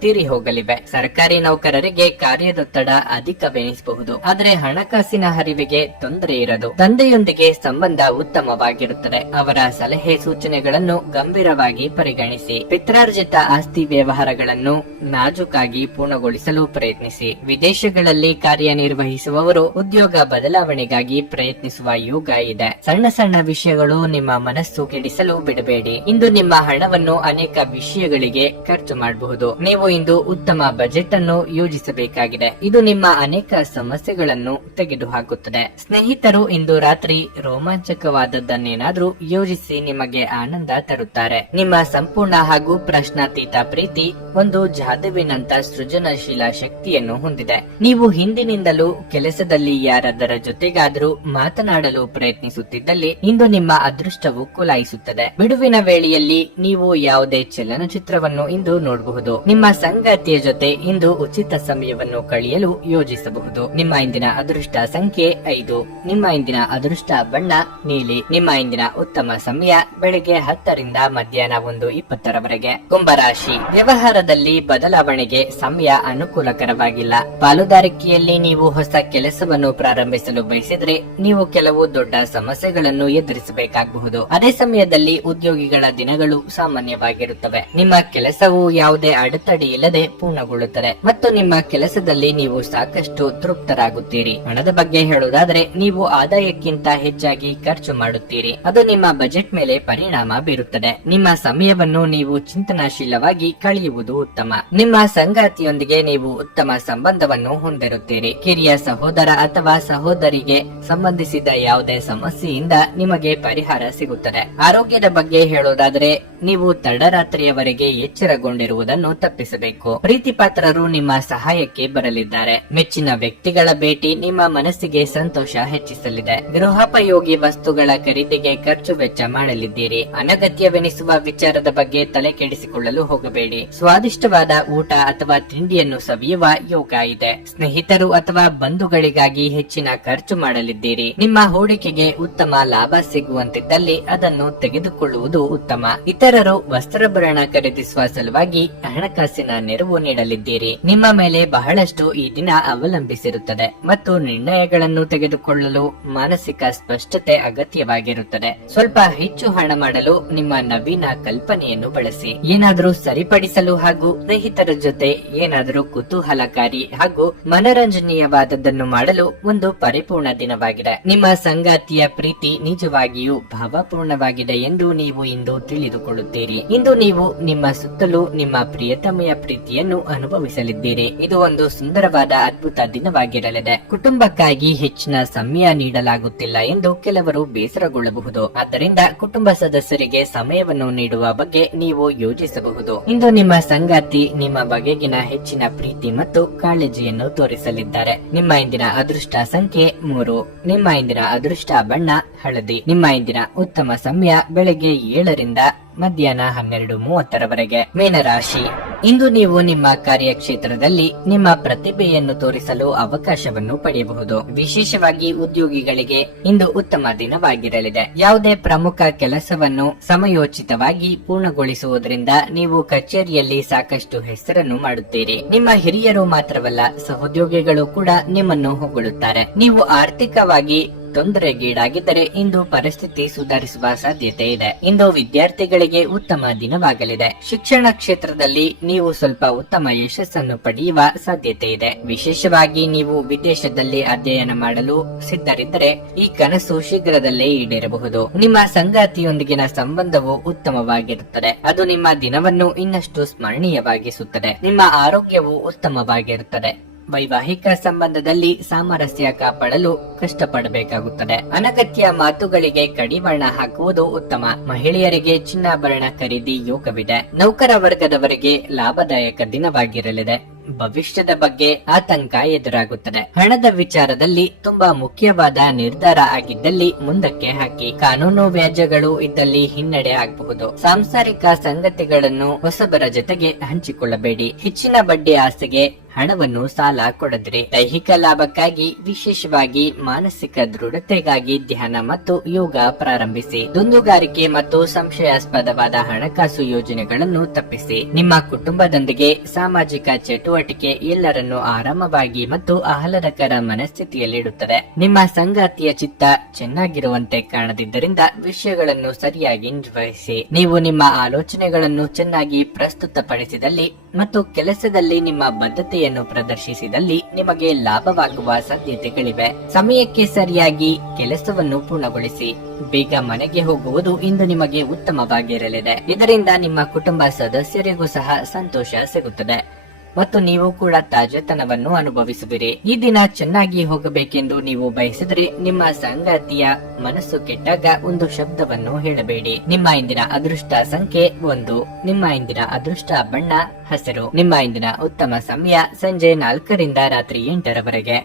ತೀರಿ ಹೋಗಲಿವೆ. ಸರ್ಕಾರಿ ನೌಕರರಿಗೆ ಕಾರ್ಯದೊತ್ತಡ ಅಧಿಕವೆನಿಸಬಹುದು. ಆದರೆ ಹಣಕಾಸಿನ ಹರಿವಿಗೆ ತೊಂದರೆ ಇರದು. ತಂದೆಯೊಂದಿಗೆ ಸಂಬಂಧ ಉತ್ತಮವಾಗಿರುತ್ತದೆ. ಅವರ ಸಲಹೆ ಸೂಚನೆಗಳನ್ನು ಗಂಭೀರವಾಗಿ ಪರಿಗಣಿಸಿ. ಪಿತ್ರಾರ್ಜಿತ ಆಸ್ತಿ ವ್ಯವಹಾರಗಳನ್ನು ನಾಜೂಕಾಗಿ ಪೂರ್ಣಗೊಳಿಸಲು ಪ್ರಯತ್ನಿಸಿ. ವಿದೇಶಗಳಲ್ಲಿ ಕಾರ್ಯನಿರ್ವಹಿಸುವವರು ಉದ್ಯೋಗ ಬದಲಾವಣೆಗಾಗಿ ಪ್ರಯತ್ನಿಸುವ ಯೋಗ ಇದೆ. ಸಣ್ಣ ಸಣ್ಣ ವಿಷಯಗಳು ನಿಮ್ಮ ಮನಸ್ಸು ಕೆಡಿಸಲು ಬಿಡಬೇಡಿ. ಇಂದು ನಿಮ್ಮ ಹಣವನ್ನು ಅನೇಕ ವಿಷಯಗಳಿಗೆ ಖರ್ಚು ಮಾಡಬಹುದು. ನೀವು ಇಂದು ಉತ್ತಮ ಬಜೆಟ್ ಅನ್ನು ಯೋಜಿಸಬೇಕಾಗಿದೆ. ಇದು ನಿಮ್ಮ ಅನೇಕ ಸಮಸ್ಯೆಗಳನ್ನು ತೆಗೆದುಹಾಕುತ್ತದೆ. ಸ್ನೇಹಿತರು ಇಂದು ರಾತ್ರಿ ರೋಮಾಂಚಕವಾದದ್ದನ್ನೇನಾದ್ರೂ ಯೋಜಿಸಿ ನಿಮಗೆ ಆನಂದ ತರುತ್ತಾರೆ. ನಿಮ್ಮ ಸಂಪೂರ್ಣ ಹಾಗೂ ಪ್ರಶ್ನಾತೀತ ಪ್ರೀತಿ ಒಂದು ಜಾದುವಿನಂತ ಸೃಜನಶೀಲ ಶಕ್ತಿಯನ್ನು ಹೊಂದಿದೆ. ನೀವು ಹಿಂದಿನಿಂದಲೂ ಕೆಲಸದಲ್ಲಿ ಯಾರದರ ಜೊತೆಗಾದರೂ ಮಾತನಾಡಲು ಪ್ರಯತ್ನಿಸುತ್ತಿದ್ದಲ್ಲಿ ಇಂದು ನಿಮ್ಮ ಅದೃಷ್ಟವು ಕುಲಾಯಿಸುತ್ತದೆ. ಬಿಡುವಿನ ವೇಳೆಯಲ್ಲಿ ನೀವು ಯಾವುದೇ ಚಲನಚಿತ್ರವನ್ನು ಇಂದು ನೋಡಬಹುದು. ನಿಮ್ಮ ಸಂಗಾತಿಯ ಜೊತೆ ಇಂದು ಉಚಿತ ಸಮಯವನ್ನು ಕಳೆಯಲು ಯೋಜಿಸಬಹುದು. ನಿಮ್ಮ ಇಂದಿನ ಅದೃಷ್ಟ ಸಂಖ್ಯೆ 5. ನಿಮ್ಮ ಇಂದಿನ ಅದೃಷ್ಟ ಬಣ್ಣ ನೀಲಿ. ನಿಮ್ಮ ಇಂದಿನ ಉತ್ತಮ ಸಮಯ ಬೆಳಗ್ಗೆ 10ರಿಂದ ಮಧ್ಯಾಹ್ನ 1:20ರವರೆಗೆ. ಕುಂಭರಾಶಿ, ವ್ಯವಹಾರದಲ್ಲಿ ಬದಲಾವಣೆಗೆ ಸಮಯ ಅನುಕೂಲಕರವಾಗಿಲ್ಲ. ಪಾಲುದಾರಿಕೆಯಲ್ಲಿ ನೀವು ಹೊಸ ಕೆಲಸವನ್ನು ಪ್ರಾರಂಭಿಸಲು ಬಯಸಿದ್ರೆ ನೀವು ಕೆಲವು ದೊಡ್ಡ ಸಮಸ್ಯೆಗಳನ್ನು ಎದುರಿಸಬೇಕಾಗಬಹುದು. ಅದೇ ಸಮಯದಲ್ಲಿ ಉದ್ಯೋಗಿಗಳ ದಿನಗಳು ಸಾಮಾನ್ಯವಾಗಿರುತ್ತವೆ. ನಿಮ್ಮ ಕೆಲಸವು ಯಾವುದೇ ಅಡೆತಡೆ ಇಲ್ಲದೆ ಪೂರ್ಣಗೊಳ್ಳುತ್ತದೆ ಮತ್ತು ನಿಮ್ಮ ಕೆಲಸದಲ್ಲಿ ನೀವು ಸಾಕಷ್ಟು ತೃಪ್ತರಾಗುತ್ತೀರಿ. ಹಣದ ಬಗ್ಗೆ ಹೇಳುವುದಾದರೆ ನೀವು ಆದಾಯಕ್ಕಿಂತ ಹೆಚ್ಚಾಗಿ ಖರ್ಚು ಮಾಡುತ್ತೀರಿ. ಅದು ನಿಮ್ಮ ಬಜೆಟ್ ಮೇಲೆ ಪರಿಣಾಮ ಬೀರುತ್ತದೆ. ನಿಮ್ಮ ಸಮಯವನ್ನು ನೀವು ಚಿಂತನಾಶೀಲವಾಗಿ ಕಳೆಯುವುದು ಉತ್ತಮ. ನಿಮ್ಮ ಸಂಗಾತಿಯೊಂದಿಗೆ ನೀವು ಉತ್ತಮ ಸಂಬಂಧವನ್ನು ಹೊಂದಿರುತ್ತೀರಿ. ಕಿರಿಯ ಸಹೋದರ ಅಥವಾ ಸಹೋದರಿಗೆ ಸಂಬಂಧಿಸಿದ ಯಾವುದೇ ಸಮಸ್ಯೆಯಿಂದ ನಿಮಗೆ ಪರಿಹಾರ ಸಿಗುತ್ತದೆ. ಆರೋಗ್ಯದ ಬಗ್ಗೆ ಹೇಳುವುದಾದರೆ ನೀವು ತಡರಾತ್ರಿಯವರೆಗೆ ಎಚ್ಚರಗೊಂಡಿರುವುದನ್ನು ತಪ್ಪಿಸಬೇಕು. ಪ್ರೀತಿ ಪಾತ್ರರು ನಿಮ್ಮ ಸಹಾಯಕ್ಕೆ ಬರಲಿದ್ದಾರೆ. ಮೆಚ್ಚಿನ ವ್ಯಕ್ತಿಗಳ ಭೇಟಿ ನಿಮ್ಮ ಮನಸ್ಸಿಗೆ ಸಂತೋಷ ಹೆಚ್ಚಿಸಲಿದೆ. ಗೃಹೋಪಯೋಗಿ ವಸ್ತುಗಳ ಖರೀದಿಗೆ ಖರ್ಚು ವೆಚ್ಚ ಮಾಡಲಿದ್ದೀರಿ. ಅನಗತ್ಯವೆನಿಸುವ ವಿಚಾರದ ಬಗ್ಗೆ ತಲೆ ಕೆಡಿಸಿಕೊಳ್ಳಲು ಹೋಗಬೇಡಿ. ಸ್ವಾದಿಷ್ಟವಾದ ಊಟ ಅಥವಾ ತಿಂಡಿಯನ್ನು ಸವಿಯುವ ಯೋಗ ಇದೆ. ಸ್ನೇಹಿತರು ಅಥವಾ ಬಂಧುಗಳಿಗಾಗಿ ಹೆಚ್ಚಿನ ಖರ್ಚು ಮಾಡಲಿದ್ದೀರಿ. ನಿಮ್ಮ ಹೂಡಿಕೆಗೆ ಉತ್ತಮ ಲಾಭ ಸಿಗುವಂತಿದ್ದಲ್ಲಿ ಅದನ್ನು ತೆಗೆದುಕೊಳ್ಳುವುದು ಉತ್ತಮ. ಇತರರು ವಸ್ತ್ರಾಭರಣ ಖರೀದಿಸುವ ಸಲುವಾಗಿ ಹಣಕಾಸಿನ ನೆರವು ನೀಡಲಿದ್ದೀರಿ. ನಿಮ್ಮ ಮೇಲೆ ಬಹಳಷ್ಟು ಈ ದಿನ ಅವಲಂಬಿಸಿರುತ್ತದೆ ಮತ್ತು ನಿರ್ಣಯಗಳನ್ನು ತೆಗೆದುಕೊಳ್ಳಲು ಮಾನಸಿಕ ಸ್ಪಷ್ಟತೆ ಅಗತ್ಯವಾಗಿರುತ್ತದೆ. ಸ್ವಲ್ಪ ಹೆಚ್ಚು ಹಣ ಮಾಡಲು ನಿಮ್ಮ ನವೀನ ಕಲ್ಪನೆಯನ್ನು ಬಳಸಿ. ಏನಾದರೂ ಸರಿಪಡಿಸಲು ಹಾಗೂ ಸ್ನೇಹಿತರ ಜೊತೆ ಏನಾದರೂ ಕುತೂಹಲಕಾರಿ ಹಾಗೂ ಮನರಂಜನೀಯವಾದದ್ದನ್ನು ಮಾಡಲು ಒಂದು ಪರಿಪೂರ್ಣ ದಿನವಾಗಿದೆ. ನಿಮ್ಮ ಸಂಗಾತಿಯ ಪ್ರೀತಿ ನಿಜವಾಗಿಯೂ ಭಾವಪೂರ್ಣವಾಗಿದೆ ಎಂದು ನೀವು ಇಂದು ತಿಳಿದುಕೊಳ್ಳುತ್ತೀರಿ. ಇಂದು ನೀವು ನಿಮ್ಮ ಸುತ್ತಲೂ ನಿಮ್ಮ ಪ್ರಿಯತಮೆಯ ಪ್ರೀತಿಯನ್ನು ಅನುಭವಿಸಲಿದ್ದೀರಿ. ಇದು ಒಂದು ಸುಂದರವಾದ ಅದ್ಭುತ ದಿನವಾಗಿರಲಿದೆ. ಕುಟುಂಬಕ್ಕಾಗಿ ಹೆಚ್ಚಿನ ಸಮಯ ನೀಡಲಾಗುತ್ತಿಲ್ಲ ಎಂದು ಕೆಲವರು ಬೇಸರಗೊಳ್ಳಬಹುದು. ಆದ್ದರಿಂದ ಕುಟುಂಬ ಸದಸ್ಯರಿಗೆ ಸಮಯವನ್ನು ನೀಡುವ ಬಗ್ಗೆ ನೀವು ಯೋಚಿಸಬಹುದು. ಇಂದು ನಿಮ್ಮ ಸಂಗಾತಿ ನಿಮ್ಮ ಬಗೆಗಿನ ಹೆಚ್ಚಿನ ಪ್ರೀತಿ ಮತ್ತು ಕಾಳಜಿಯನ್ನು ತೋರಿಸಲಿದ್ದಾರೆ. ನಿಮ್ಮ ಇಂದಿನ ಅದೃಷ್ಟ ಸಂಖ್ಯೆ 3. ನಿಮ್ಮ ಇಂದಿನ ಅದೃಷ್ಟ ಬಣ್ಣ ಹಳದಿ. ನಿಮ್ಮ ಇಂದಿನ ಉತ್ತಮ ಸಮಯ ಬೆಳಗ್ಗೆ 7ರಿಂದ ಮಧ್ಯಾಹ್ನ 12:30ರವರೆಗೆ. ಮೀನರಾಶಿ, ಇಂದು ನೀವು ನಿಮ್ಮ ಕಾರ್ಯಕ್ಷೇತ್ರದಲ್ಲಿ ನಿಮ್ಮ ಪ್ರತಿಭೆಯನ್ನು ತೋರಿಸಲು ಅವಕಾಶವನ್ನು ಪಡೆಯಬಹುದು. ವಿಶೇಷವಾಗಿ ಉದ್ಯೋಗಿಗಳಿಗೆ ಇಂದು ಉತ್ತಮ ದಿನವಾಗಿರಲಿದೆ. ಯಾವುದೇ ಪ್ರಮುಖ ಕೆಲಸವನ್ನು ಸಮಯೋಚಿತವಾಗಿ ಪೂರ್ಣಗೊಳಿಸುವುದರಿಂದ ನೀವು ಕಚೇರಿಯಲ್ಲಿ ಸಾಕಷ್ಟು ಹೆಸರನ್ನು ಮಾಡುತ್ತೀರಿ. ನಿಮ್ಮ ಹಿರಿಯರು ಮಾತ್ರವಲ್ಲ, ಸಹೋದ್ಯೋಗಿಗಳು ಕೂಡ ನಿಮ್ಮನ್ನು ಹೊಗಳುತ್ತಾರೆ. ನೀವು ಆರ್ಥಿಕವಾಗಿ ತೊಂದರೆಗೀಡಾಗಿದ್ದರೆ ಇಂದು ಪರಿಸ್ಥಿತಿ ಸುಧಾರಿಸುವ ಸಾಧ್ಯತೆ ಇದೆ. ಇಂದು ವಿದ್ಯಾರ್ಥಿಗಳಿಗೆ ಉತ್ತಮ ದಿನವಾಗಲಿದೆ. ಶಿಕ್ಷಣ ಕ್ಷೇತ್ರದಲ್ಲಿ ನೀವು ಸ್ವಲ್ಪ ಉತ್ತಮ ಯಶಸ್ಸನ್ನು ಪಡೆಯುವ ಸಾಧ್ಯತೆ ಇದೆ. ವಿಶೇಷವಾಗಿ ನೀವು ವಿದೇಶದಲ್ಲಿ ಅಧ್ಯಯನ ಮಾಡಲು ಸಿದ್ಧರಿದ್ದರೆ ಈ ಕನಸು ಶೀಘ್ರದಲ್ಲೇ ಈಡೇರಬಹುದು. ನಿಮ್ಮ ಸಂಗಾತಿಯೊಂದಿಗಿನ ಸಂಬಂಧವು ಉತ್ತಮವಾಗಿರುತ್ತದೆ. ಅದು ನಿಮ್ಮ ದಿನವನ್ನು ಇನ್ನಷ್ಟು ಸ್ಮರಣೀಯವಾಗಿಸುತ್ತದೆ. ನಿಮ್ಮ ಆರೋಗ್ಯವು ಉತ್ತಮವಾಗಿರುತ್ತದೆ. ವೈವಾಹಿಕ ಸಂಬಂಧದಲ್ಲಿ ಸಾಮರಸ್ಯ ಕಾಪಾಡಲು ಕಷ್ಟಪಡಬೇಕಾಗುತ್ತದೆ. ಅನಗತ್ಯ ಮಾತುಗಳಿಗೆ ಕಡಿವಾಣ ಹಾಕುವುದು ಉತ್ತಮ. ಮಹಿಳೆಯರಿಗೆ ಚಿನ್ನಾಭರಣ ಖರೀದಿ ಯೋಗವಿದೆ. ನೌಕರ ವರ್ಗದವರಿಗೆ ಲಾಭದಾಯಕ ದಿನವಾಗಿರಲಿದೆ. ಭವಿಷ್ಯದ ಬಗ್ಗೆ ಆತಂಕ ಎದುರಾಗುತ್ತದೆ. ಹಣದ ವಿಚಾರದಲ್ಲಿ ತುಂಬಾ ಮುಖ್ಯವಾದ ನಿರ್ಧಾರ ಆಗಿದ್ದಲ್ಲಿ ಮುಂದಕ್ಕೆ ಹಾಕಿ. ಕಾನೂನು ವ್ಯಾಜ್ಯಗಳು ಇದ್ದಲ್ಲಿ ಹಿನ್ನಡೆ ಆಗಬಹುದು. ಸಾಂಸಾರಿಕ ಸಂಗತಿಗಳನ್ನು ಹೊಸಬರ ಜೊತೆಗೆ ಹಂಚಿಕೊಳ್ಳಬೇಡಿ. ಹೆಚ್ಚಿನ ಬಡ್ಡಿ ಆಸೆಗೆ ಹಣವನ್ನು ಸಾಲ ಕೊಡದಿರಿ. ದೈಹಿಕ ಲಾಭಕ್ಕಾಗಿ, ವಿಶೇಷವಾಗಿ ಮಾನಸಿಕ ದೃಢತೆಗಾಗಿ ಧ್ಯಾನ ಮತ್ತು ಯೋಗ ಪ್ರಾರಂಭಿಸಿ. ದುಂದುಗಾರಿಕೆ ಮತ್ತು ಸಂಶಯಾಸ್ಪದವಾದ ಹಣಕಾಸು ಯೋಜನೆಗಳನ್ನು ತಪ್ಪಿಸಿ. ನಿಮ್ಮ ಕುಟುಂಬದೊಂದಿಗೆ ಸಾಮಾಜಿಕ ಚಟುವಟಿಕೆ ಎಲ್ಲರನ್ನೂ ಆರಾಮವಾಗಿ ಮತ್ತು ಆಹ್ಲಾದಕರ ಮನಸ್ಥಿತಿಯಲ್ಲಿಡುತ್ತದೆ. ನಿಮ್ಮ ಸಂಗಾತಿಯ ಚಿತ್ತ ಚೆನ್ನಾಗಿರುವಂತೆ ಕಾಣದಿದ್ದರಿಂದ ವಿಷಯಗಳನ್ನು ಸರಿಯಾಗಿ ನಿರ್ವಹಿಸಿ. ನೀವು ನಿಮ್ಮ ಆಲೋಚನೆಗಳನ್ನು ಚೆನ್ನಾಗಿ ಪ್ರಸ್ತುತಪಡಿಸಿದಲ್ಲಿ ಮತ್ತು ಕೆಲಸದಲ್ಲಿ ನಿಮ್ಮ ಬದ್ಧತೆಯನ್ನು ಪ್ರದರ್ಶಿಸಿದಲ್ಲಿ ನಿಮಗೆ ಲಾಭವಾಗುವ ಸಾಧ್ಯತೆಗಳಿವೆ. ಸಮಯಕ್ಕೆ ಸರಿಯಾಗಿ ಕೆಲಸವನ್ನು ಪೂರ್ಣಗೊಳಿಸಿ. ಬೇಗ ಮನೆಗೆ ಹೋಗುವುದು ಇಂದು ನಿಮಗೆ ಉತ್ತಮವಾಗಿರಲಿದೆ. ಇದರಿಂದ ನಿಮ್ಮ ಕುಟುಂಬ ಸದಸ್ಯರಿಗೂ ಸಹ ಸಂತೋಷ ಸಿಗುತ್ತದೆ ಮತ್ತು ನೀವು ಕೂಡ ತಾಜಾತನವನ್ನು ಅನುಭವಿಸುವಿರಿ. ಈ ದಿನ ಚೆನ್ನಾಗಿ ಹೋಗಬೇಕೆಂದು ನೀವು ಬಯಸಿದರೆ ನಿಮ್ಮ ಸಂಗಾತಿಯ ಮನಸ್ಸು ಕೆಟ್ಟಾಗ ಒಂದು ಶಬ್ದವನ್ನು ಹೇಳಬೇಡಿ. ನಿಮ್ಮ ಇಂದಿನ ಅದೃಷ್ಟ ಸಂಖ್ಯೆ 1. ನಿಮ್ಮ ಇಂದಿನ ಅದೃಷ್ಟ ಬಣ್ಣ ಹಸಿರು. ನಿಮ್ಮ ಇಂದಿನ ಉತ್ತಮ ಸಮಯ ಸಂಜೆ 4ರಿಂದ ರಾತ್ರಿ 8ರವರೆಗೆ.